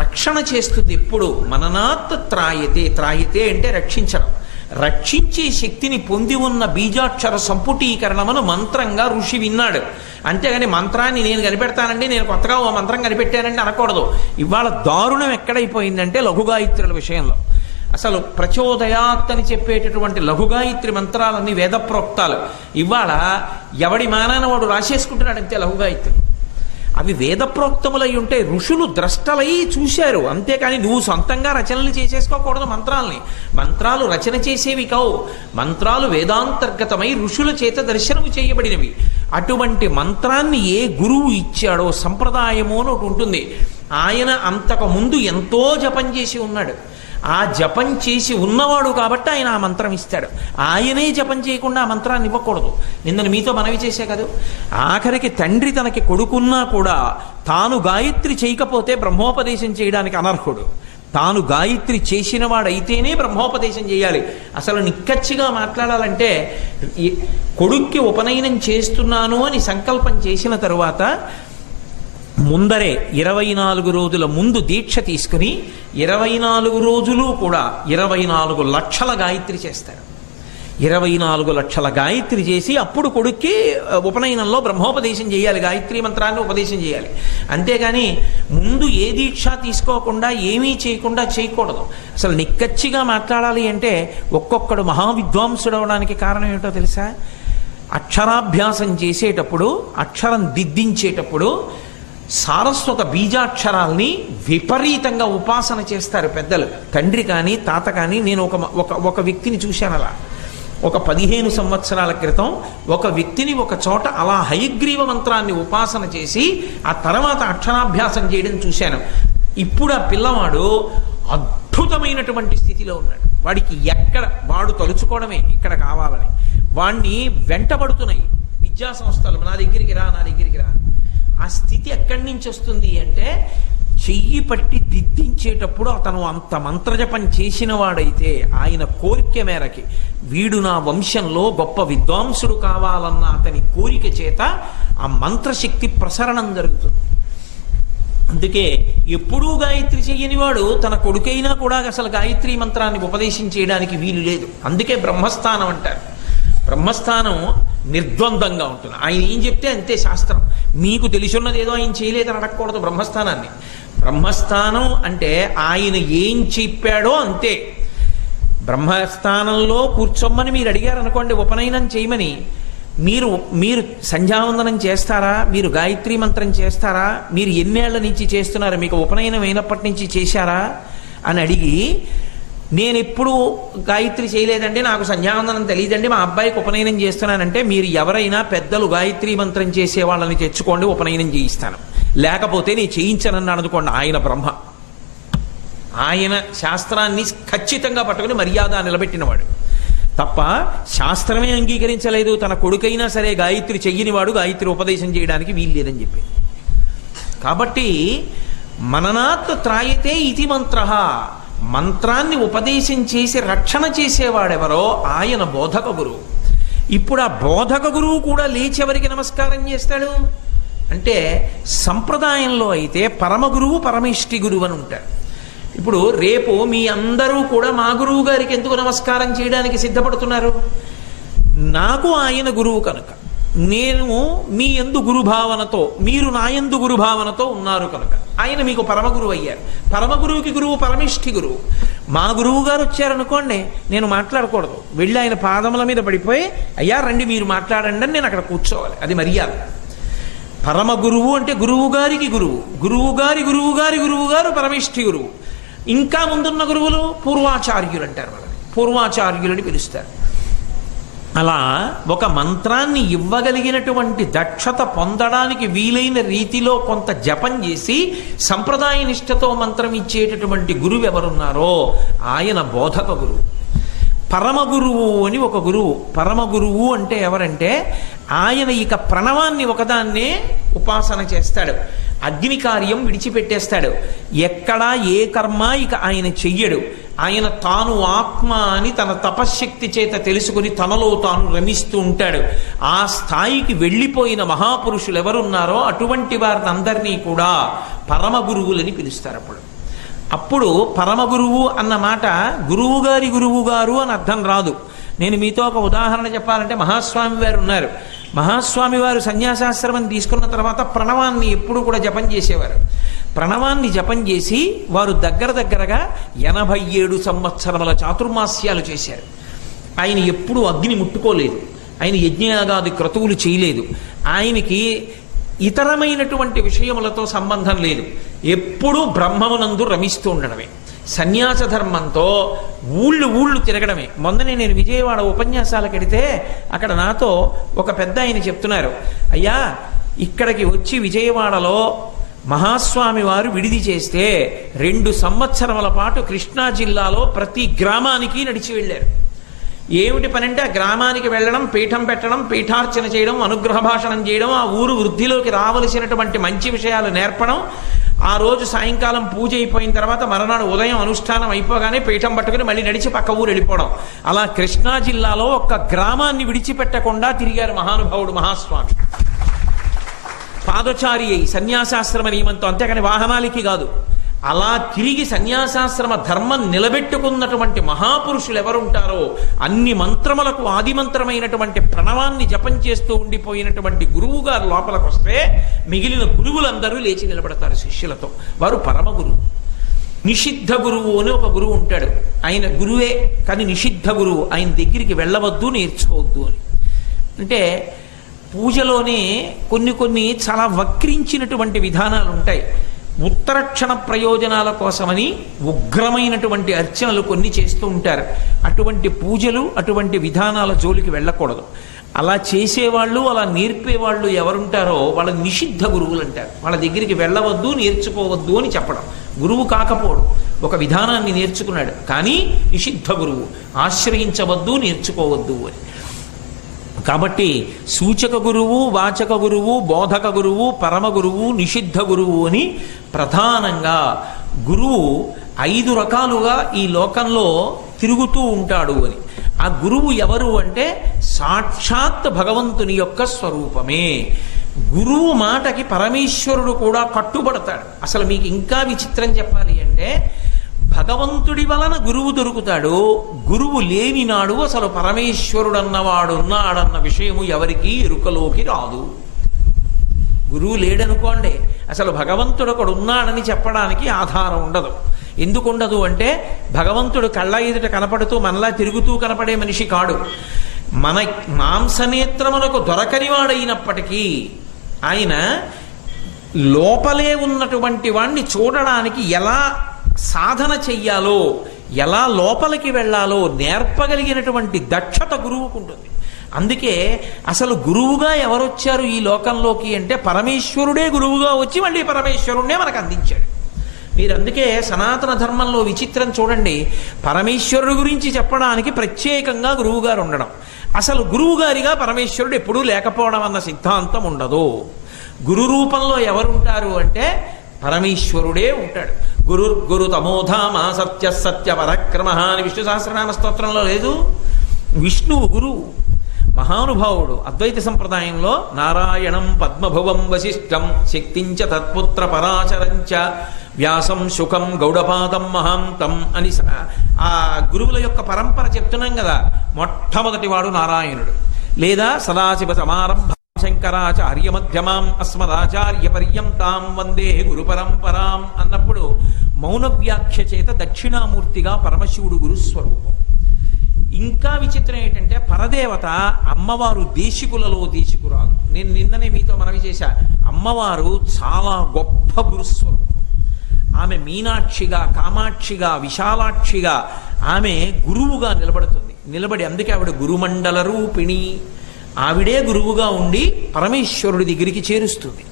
రక్షణ చేస్తుంది. ఎప్పుడు మననాత్ త్రాయతే అంటే రక్షించడం. రక్షించే శక్తిని పొంది ఉన్న బీజాక్షర సంపుటీకరణమును మంత్రంగా ఋషి విన్నాడు. అంతేగాని మంత్రాన్ని నేను కనిపెడతానండి, నేను కొత్తగా ఓ మంత్రం కనిపెట్టానండి అనకూడదు. ఇవాళ దారుణం ఎక్కడైపోయిందంటే లఘుగాయత్రుల విషయంలో. అసలు ప్రచోదయాత్ అని చెప్పేటటువంటి లఘుగాయత్రి మంత్రాలన్నీ వేదప్రోక్తాలు. ఇవాళ ఎవడి మానాన వాడు రాసేసుకుంటున్నాడు అంతే లఘుగాయత్రి. అవి వేదప్రోక్తములై ఉంటే ఋషులు ద్రష్టలై చూశారు. అంతేకాని నువ్వు సొంతంగా రచనలు చేసేసుకోకూడదు. మంత్రాలు రచన చేసేవి కావు. మంత్రాలు వేదాంతర్గతమై ఋషుల చేత దర్శనము చేయబడినవి. అటువంటి మంత్రాన్ని ఏ గురువు ఇచ్చాడో సంప్రదాయము అని ఒకటి ఉంటుంది. ఆయన అంతకు ముందు ఎంతో జపం చేసి ఉన్నాడు. ఆ జపం చేసి ఉన్నవాడు కాబట్టి ఆయన ఆ మంత్రం ఇస్తాడు. ఆయనే జపం చేయకుండా ఆ మంత్రాన్ని ఇవ్వకూడదు. నిన్న మీతో మనవి చేసే కదా, ఆఖరికి తండ్రి తనకి కొడుకున్నా కూడా తాను గాయత్రి చేయకపోతే బ్రహ్మోపదేశం చేయడానికి అనర్హుడు. తాను గాయత్రి చేసిన వాడైతేనే బ్రహ్మోపదేశం చేయాలి. అసలు నిక్కచ్చిగా మాట్లాడాలంటే, కొడుక్కి ఉపనయనం చేస్తున్నాను అని సంకల్పం చేసిన తరువాత ముందరే 24 రోజుల ముందు దీక్ష తీసుకుని 24 రోజులు కూడా 24 లక్షల గాయత్రి చేస్తారు. 24 లక్షల గాయత్రి చేసి అప్పుడు కొడుక్కి ఉపనయనంలో బ్రహ్మోపదేశం చేయాలి, గాయత్రి మంత్రాన్ని ఉపదేశం చేయాలి. అంతేగాని ముందు ఏ దీక్ష తీసుకోకుండా ఏమీ చేయకుండా చేయకూడదు. అసలు నిక్కచ్చిగా మాట్లాడాలి అంటే ఒక్కొక్కడు మహావిద్వాంసుడు అవడానికి కారణం ఏమిటో తెలుసా? అక్షరాభ్యాసం చేసేటప్పుడు, అక్షరం దిద్దించేటప్పుడు సారస్వత బీజాక్షరాల్ని విపరీతంగా ఉపాసన చేస్తారు పెద్దలు. తండ్రి కానీ తాత కానీ. నేను ఒక వ్యక్తిని చూశాను అలా. ఒక 15 సంవత్సరాల క్రితం ఒక వ్యక్తిని ఒక చోట అలా హయగ్రీవ మంత్రాన్ని ఉపాసన చేసి ఆ తర్వాత అక్షరాభ్యాసం చేయడం చూశాను. ఇప్పుడు ఆ పిల్లవాడు అద్భుతమైనటువంటి స్థితిలో ఉన్నాడు. వాడికి ఎక్కడ వాడు తలుచుకోవడమే ఇక్కడ కావాలని వాణ్ణి వెంటబడుతున్నాయి విద్యా సంస్థలు, నా దగ్గరికి రా. ఆ స్థితి ఎక్కడి నుంచి వస్తుంది అంటే, చెయ్యి పట్టి దిద్దించేటప్పుడు అతను అంత మంత్రజపం చేసిన వాడైతే ఆయన కోరిక మేరకి వీడు నా వంశంలో గొప్ప విద్వాంసుడు కావాలన్న అతని కోరిక చేత ఆ మంత్రశక్తి ప్రసరణం జరుగుతుంది. అందుకే ఎప్పుడూ గాయత్రి చెయ్యనివాడు తన కొడుకైనా కూడా అసలు గాయత్రి మంత్రాన్ని ఉపదేశం చేయడానికి వీలు లేదు. అందుకే బ్రహ్మస్థానం అంటారు. బ్రహ్మస్థానం నిర్ద్వందంగా ఉంటుంది. ఆయన ఏం చెప్తే అంతే శాస్త్రం. మీకు తెలిసున్నది ఏదో ఆయన చేయలేదని అడగకూడదు బ్రహ్మస్థానాన్ని. బ్రహ్మస్థానం అంటే ఆయన ఏం చెప్పాడో అంతే. బ్రహ్మస్థానంలో కూర్చోమ్మని మీరు అడిగారనుకోండి ఉపనయనం చేయమని, మీరు సంధ్యావందనం చేస్తారా, మీరు గాయత్రి మంత్రం చేస్తారా, మీరు ఎన్నేళ్ల నుంచి చేస్తున్నారు, మీకు ఉపనయనం అయినప్పటి నుంచి చేశారా అని అడిగి, నేను ఎప్పుడు గాయత్రి చేయలేదండి, నాకు సంధ్యావందనం తెలియదండి, మా అబ్బాయికి ఉపనయనం చేస్తున్నానంటే, మీరు ఎవరైనా పెద్దలు గాయత్రి మంత్రం చేసే వాళ్ళని తెచ్చుకోండి, ఉపనయనం చేయిస్తాను. లేకపోతే నేను చేయించనన్నాడు అనుకోండి, ఆయన బ్రహ్మ. ఆయన శాస్త్రాన్ని ఖచ్చితంగా పట్టుకుని మర్యాద నిలబెట్టినవాడు తప్ప శాస్త్రమే అంగీకరించలేదు. తన కొడుకైనా సరే గాయత్రి చెయ్యనివాడు గాయత్రి ఉపదేశం చేయడానికి వీలు లేదని చెప్పి. కాబట్టి మననాత్ త్రాయతే ఇది మంత్ర. మంత్రాన్ని ఉపదేశం చేసి రక్షణ చేసేవాడెవరో ఆయన బోధక గురువు. ఇప్పుడు ఆ బోధక గురువు కూడా లేచెవరికి నమస్కారం చేస్తాడు అంటే, సంప్రదాయంలో అయితే పరమ గురువు పరమేష్టి గురువు అని ఉంటారు. ఇప్పుడు రేపు మీ అందరూ కూడా మా గురువు గారికి ఎందుకు నమస్కారం చేయడానికి సిద్ధపడుతున్నారు? నాకు ఆయన గురువు కనుక, నేను మీ యందు గురుభావనతో, మీరు నా యందు గురుభావనతో ఉన్నారు కనుక ఆయన మీకు పరమగురువు అయ్యారు. పరమగురువుకి గురువు పరమిష్ఠి గురువు. మా గురువు గారు వచ్చారనుకోండి, నేను మాట్లాడకూడదు, వెళ్ళి ఆయన పాదముల మీద పడిపోయి అయ్యా రండి మీరు మాట్లాడండి అని నేను అక్కడ కూర్చోవాలి. అది మర్యాద. పరమ గురువు అంటే గురువు గారికి గురువు, గురువు గారి గురువు గారి గురువు గారు పరమిష్ఠి గురువు. ఇంకా ముందున్న గురువులు పూర్వాచార్యులు అంటారు, వాళ్ళని పూర్వాచార్యులని పిలుస్తారు. అలా ఒక మంత్రాన్ని ఇవ్వగలిగినటువంటి దక్షత పొందడానికి వీలైన రీతిలో కొంత జపం చేసి సంప్రదాయ నిష్ఠతో మంత్రం ఇచ్చేటటువంటి గురువు ఎవరున్నారో ఆయన బోధక గురువు. పరమ గురువు అని ఒక గురువు. పరమ గురువు అంటే ఎవరంటే ఆయన ఇక ప్రణవాన్ని ఒకదాన్నే ఉపాసన చేస్తాడు, అగ్ని కార్యం విడిచిపెట్టేస్తాడు, ఎక్కడా ఏ కర్మ ఇక ఆయన చెయ్యడు. ఆయన తాను ఆత్మ అని తన తపశ్శక్తి చేత తెలుసుకుని తనలో తాను రమిస్తూ ఉంటాడు. ఆ స్థాయికి వెళ్ళిపోయిన మహాపురుషులు ఎవరున్నారో అటువంటి వారిని అందరినీ కూడా పరమ గురువులని పిలుస్తారు. అప్పుడు పరమ గురువు అన్న మాట గురువు గారు అని అర్థం రాదు. నేను మీతో ఒక ఉదాహరణ చెప్పాలంటే మహాస్వామి వారు ఉన్నారు. మహాస్వామి వారు సన్యాసాశ్రమం తీసుకున్న తర్వాత ప్రణవాన్ని ఎప్పుడు కూడా జపం చేసేవారు. ప్రణవాన్ని జపం చేసి వారు దగ్గరగా 87 సంవత్సరముల చాతుర్మాస్యాలు చేశారు. ఆయన ఎప్పుడూ అగ్ని ముట్టుకోలేదు, ఆయన యజ్ఞయాగాది క్రతువులు చేయలేదు, ఆయనకి ఇతరమైనటువంటి విషయములతో సంబంధం లేదు, ఎప్పుడూ బ్రహ్మమునందు రమిస్తూ ఉండడమే. సన్యాస ధర్మంతో ఊళ్ళు తిరగడమే. మొన్ననే నేను విజయవాడ ఉపన్యాసాలకు వెడితే అక్కడ నాతో ఒక పెద్ద ఆయన చెప్తున్నారు, అయ్యా ఇక్కడికి వచ్చి విజయవాడలో మహాస్వామి వారు విడిది చేస్తే 2 సంవత్సరముల పాటు కృష్ణా జిల్లాలో ప్రతి గ్రామానికి నడిచి వెళ్ళారు. ఏమిటి పని అంటే ఆ గ్రామానికి వెళ్ళడం, పీఠం పెట్టడం, పీఠార్చన చేయడం, అనుగ్రహ భాషణం చేయడం, ఆ ఊరు వృద్ధిలోకి రావలసినటువంటి మంచి విషయాలు నేర్పడం, ఆ రోజు సాయంకాలం పూజ అయిపోయిన తర్వాత మరునాడు ఉదయం అనుష్ఠానం అయిపోగానే పీఠం పట్టుకుని మళ్ళీ నడిచి పక్క ఊరు వెళ్ళిపోవడం. అలా కృష్ణా జిల్లాలో ఒక్క గ్రామాన్ని విడిచిపెట్టకుండా తిరిగారు మహానుభావుడు మహాస్వామి. పాదచారి అయి సన్యాసాశ్రమ నియమంతో, అంతేకాని వాహనాలకి కాదు. అలా తిరిగి సన్యాసాశ్రమ ధర్మం నిలబెట్టుకున్నటువంటి మహాపురుషులు ఎవరుంటారో, అన్ని మంత్రములకు ఆదిమంత్రమైనటువంటి ప్రణవాన్ని జపం చేస్తూ ఉండిపోయినటువంటి గురువు గారు లోపలికి వస్తే మిగిలిన గురువులందరూ లేచి నిలబడతారు శిష్యులతో. వారు పరమ గురువు. నిషిద్ధ గురువు అని ఒక గురువు ఉంటాడు. ఆయన గురువే కానీ నిషిద్ధ గురువు. ఆయన దగ్గరికి వెళ్ళవద్దు, నేర్చుకోవద్దు అని. అంటే పూజలోనే కొన్ని చాలా వక్రించినటువంటి విధానాలు ఉంటాయి. ఉత్తరక్షణ ప్రయోజనాల కోసమని ఉగ్రమైనటువంటి అర్చనలు కొన్ని చేస్తూ ఉంటారు. అటువంటి పూజలు, అటువంటి విధానాల జోలికి వెళ్ళకూడదు. అలా చేసేవాళ్ళు, అలా నేర్పేవాళ్ళు ఎవరుంటారో వాళ్ళ నిషిద్ధ గురువులు అంటారు. వాళ్ళ దగ్గరికి వెళ్ళవద్దు, నేర్చుకోవద్దు అని చెప్పడం. గురువు కాకపోవడం, ఒక విధానాన్ని నేర్చుకున్నాడు కానీ నిషిద్ధ గురువు, ఆశ్రయించవద్దు, నేర్చుకోవద్దు అని. కాబట్టి సూచక గురువు, వాచక గురువు, బోధక గురువు, పరమ గురువు, నిషిద్ధ గురువు అని ప్రధానంగా గురువు 5 రకాలుగా ఈ లోకంలో తిరుగుతూ ఉంటాడు అని. ఆ గురువు ఎవరు అంటే సాక్షాత్ భగవంతుని యొక్క స్వరూపమే. గురువు మాటకి పరమేశ్వరుడు కూడా కట్టుబడతాడు. అసలు మీకు ఇంకా విచిత్రం చెప్పాలి అంటే భగవంతుడి వలన గురువు దొరుకుతాడు, గురువు లేని నాడు అసలు పరమేశ్వరుడన్నవాడున్నాడన్న విషయము ఎవరికీ ఎరుకలోకి రాదు. గురువు లేడనుకోండి, అసలు భగవంతుడు ఒకడు ఉన్నాడని చెప్పడానికి ఆధారం ఉండదు. ఎందుకు ఉండదు అంటే భగవంతుడు కళ్ళ ఎదుట కనపడుతూ మనలా తిరుగుతూ కనపడే మనిషి కాడు. మన మాంసనేత్రములకు దొరకనివాడైనప్పటికీ ఆయన లోపలే ఉన్నటువంటి వాణ్ణి చూడడానికి ఎలా సాధన చెయ్యాలో, ఎలా లోపలికి వెళ్ళాలో నేర్పగలిగినటువంటి దక్షత గురువుకుంటుంది. అందుకే అసలు గురువుగా ఎవరొచ్చారు ఈ లోకంలోకి అంటే పరమేశ్వరుడే గురువుగా వచ్చి మళ్ళీ పరమేశ్వరుడే మనకు అందించాడు. మీరు అందుకే సనాతన ధర్మంలో విచిత్రం చూడండి, పరమేశ్వరుడు గురించి చెప్పడానికి ప్రత్యేకంగా గురువుగారు ఉండడం, అసలు గురువుగారిగా పరమేశ్వరుడు ఎప్పుడూ లేకపోవడం అన్న సిద్ధాంతం ఉండదు. గురు రూపంలో ఎవరుంటారు అంటే పరమేశ్వరుడే ఉంటాడు. గురు తమోధామ సత్య సత్య పరక్రమ అని విష్ణు సహస్రనామ స్తోత్రంలో లేదు? విష్ణువు గురువు, మహానుభావుడు. అద్వైత సంప్రదాయంలో నారాయణం పద్మభువం వశిష్టం శక్తించ తత్పుత్ర పరాచరంచ వ్యాసం శుకం గౌడపాదం మహాంతం అని ఆ గురువుల యొక్క పరంపర చెప్తున్నాం కదా. మొట్టమొదటి వాడు నారాయణుడు, లేదా సదాశివ సమారంభ శంకరాచార్య మధ్యమాం అస్మదాచార్య పర్యంతాం వందే గురు పరంపరాం అన్నప్పుడు మౌన వ్యాఖ్య చేత దక్షిణామూర్తిగా పరమశివుడు గురుస్వరూపం. ఇంకా విచిత్రం ఏంటంటే పరదేవత అమ్మవారు దేశికులలో దేశికురాలు. నేను నిన్ననే మీతో మనవి చేశా, అమ్మవారు చాలా గొప్ప గురుస్వరూపం. ఆమె మీనాక్షిగా, కామాక్షిగా, విశాలాక్షిగా ఆమె గురువుగా నిలబడుతుంది. నిలబడి అందుకే ఆవిడ గురుమండల రూపిణి, ఆవిడే గురువుగా ఉండి పరమేశ్వరుడి దగ్గరికి చేరుస్తుంది.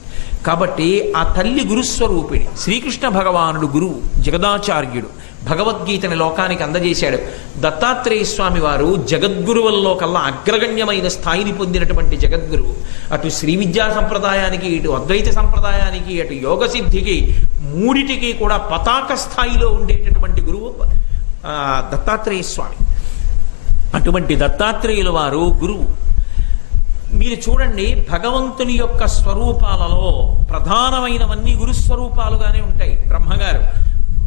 కాబట్టి ఆ తల్లి గురుస్వరూపిణి. శ్రీకృష్ణ భగవానుడు గురువు, జగదాచార్యుడు, భగవద్గీతని లోకానికి అందజేశాడు. దత్తాత్రేయ స్వామి వారు జగద్గురువుల్లో కల్లా అగ్రగణ్యమైన స్థాయిని పొందినటువంటి జగద్గురువు. అటు శ్రీ విద్యా సంప్రదాయానికి, ఇటు అద్వైత సంప్రదాయానికి, అటు యోగ సిద్ధికి, మూడిటికి కూడా పతాక స్థాయిలో ఉండేటటువంటి గురువు దత్తాత్రేయ స్వామి. అటువంటి దత్తాత్రేయుల వారు గురువు. మీరు చూడండి, భగవంతుని యొక్క స్వరూపాలలో ప్రధానమైనవన్నీ గురుస్వరూపాలుగానే ఉంటాయి.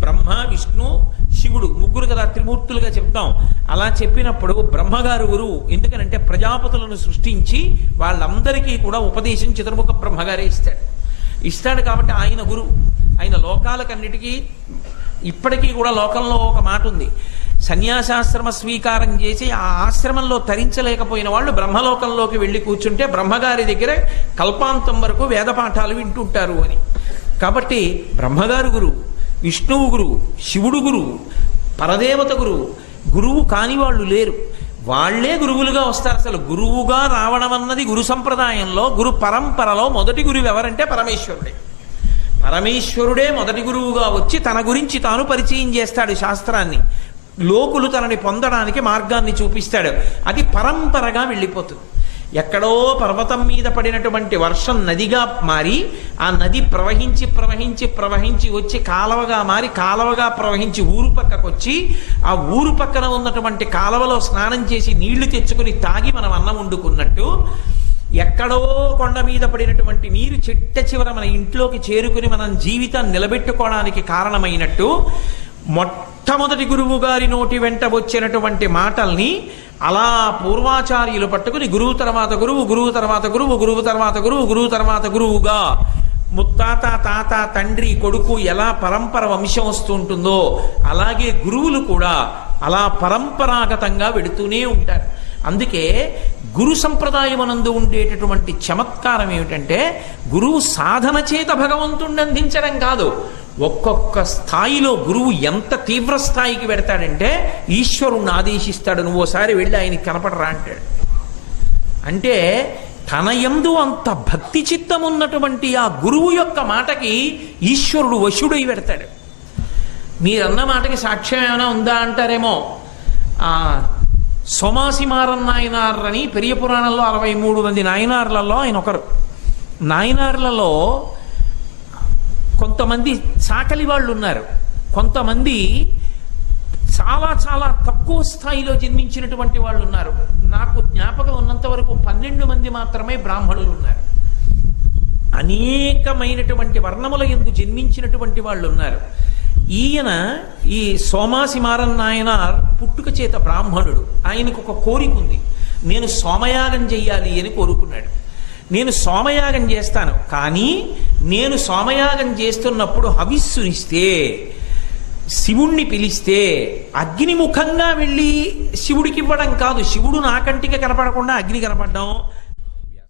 బ్రహ్మ, విష్ణు, శివుడు ముగ్గురు కదా త్రిమూర్తులుగా చెప్తాం. అలా చెప్పినప్పుడు బ్రహ్మగారు గురువు. ఎందుకనంటే ప్రజాపతులను సృష్టించి వాళ్ళందరికీ కూడా ఉపదేశం చతుర్ముఖ బ్రహ్మగారే ఇస్తాడు కాబట్టి ఆయన గురువు. ఆయన లోకాలకన్నిటికీ ఇప్పటికీ కూడా లోకంలో ఒక మాట ఉంది, సన్యాసాశ్రమ స్వీకారం చేసి ఆ ఆశ్రమంలో తరించలేకపోయిన వాళ్ళు బ్రహ్మలోకంలోకి వెళ్ళి కూర్చుంటే బ్రహ్మగారి దగ్గర కల్పాంతం వరకు వేదపాఠాలు వింటుంటారు అని. కాబట్టి బ్రహ్మగారు గురువు, విష్ణువు గురువు, శివుడు గురువు, పరదేవత గురువు. గురువు కాని వాళ్ళు లేరు, వాళ్లే గురువులుగా వస్తారు. అసలు గురువుగా రావడం అన్నది గురు సంప్రదాయంలో, గురు పరంపరలో మొదటి గురువు ఎవరంటే పరమేశ్వరుడే. పరమేశ్వరుడే మొదటి గురువుగా వచ్చి తన గురించి తాను పరిచయం చేస్తాడు శాస్త్రాన్ని. లోకులు తనని పొందడానికి మార్గాన్ని చూపిస్తాడు. అది పరంపరగా వెళ్ళిపోతుంది. ఎక్కడో పర్వతం మీద పడినటువంటి వర్షం నదిగా మారి, ఆ నది ప్రవహించి ప్రవహించి ప్రవహించి వచ్చి కాలవగా మారి, కాలవగా ప్రవహించి ఊరు పక్కకొచ్చి, ఆ ఊరు పక్కన ఉన్నటువంటి కాలవలో స్నానం చేసి నీళ్లు తెచ్చుకుని తాగి మనం అన్నం వండుకున్నట్టు, ఎక్కడో కొండ మీద పడినటువంటి నీరు చిట్ట చివర మన ఇంట్లోకి చేరుకుని మనం జీవితాన్ని నిలబెట్టుకోవడానికి కారణమైనట్టు, మొట్టమొదటి గురువు గారి నోటి వెంట వచ్చినటువంటి మాటల్ని అలా పూర్వాచార్యులు పట్టుకుని గురువు తర్వాత గురువు, గురువు తర్వాత గురువు, గురువు తర్వాత గురువు, గురువు తర్వాత గురువుగా ముత్తాత, తాత, తండ్రి, కొడుకు ఎలా పరంపర వంశం వస్తుంటుందో అలాగే గురువులు కూడా అలా పరంపరాగతంగా వెడుతూనే ఉంటారు. అందుకే గురు సంప్రదాయమునందు ఉండేటటువంటి చమత్కారం ఏమిటంటే, గురువు సాధన చేత భగవంతుణ్ణి అందించడం కాదు. ఒక్కొక్క స్థాయిలో గురువు ఎంత తీవ్ర స్థాయికి పెడతాడంటే, ఈశ్వరుణ్ణి ఆదేశిస్తాడు, నువ్వోసారి వెళ్ళి ఆయనకి కనపడరా అంటాడు. అంటే తన యందు అంత భక్తి చిత్తం ఉన్నటువంటి ఆ గురువు యొక్క మాటకి ఈశ్వరుడు వశుడై పెడతాడు. మీరన్న మాటకి సాక్ష్యం ఏమైనా ఉందా అంటారేమో. సోమాసిమారన్ నాయనార్ అని పెరియ పురాణంలో 63 మంది నాయనార్లలో ఆయన ఒకరు. నాయనార్లలో కొంతమంది చాకలి వాళ్ళు ఉన్నారు, కొంతమంది చాలా చాలా తక్కువ స్థాయిలో జన్మించినటువంటి వాళ్ళు ఉన్నారు. నాకు జ్ఞాపకం ఉన్నంత వరకు 12 మంది మాత్రమే బ్రాహ్మణులు ఉన్నారు. అనేకమైనటువంటి వర్ణముల యందు జన్మించినటువంటి వాళ్ళు ఉన్నారు. ఈయన ఈ సోమాసిమారన్ నాయనార్ పుట్టుక చేత బ్రాహ్మణుడు. ఆయనకు ఒక కోరిక ఉంది, నేను సోమయాగం చెయ్యాలి అని కోరుకున్నాడు. నేను సోమయాగం చేస్తాను, కానీ నేను సోమయాగం చేస్తున్నప్పుడు హవిస్సునిస్తే, శివుణ్ణి పిలిస్తే అగ్నిముఖంగా వెళ్ళి శివుడికి ఇవ్వడం కాదు, శివుడు నా కంటికి కనపడకుండా అగ్ని కనపడడం,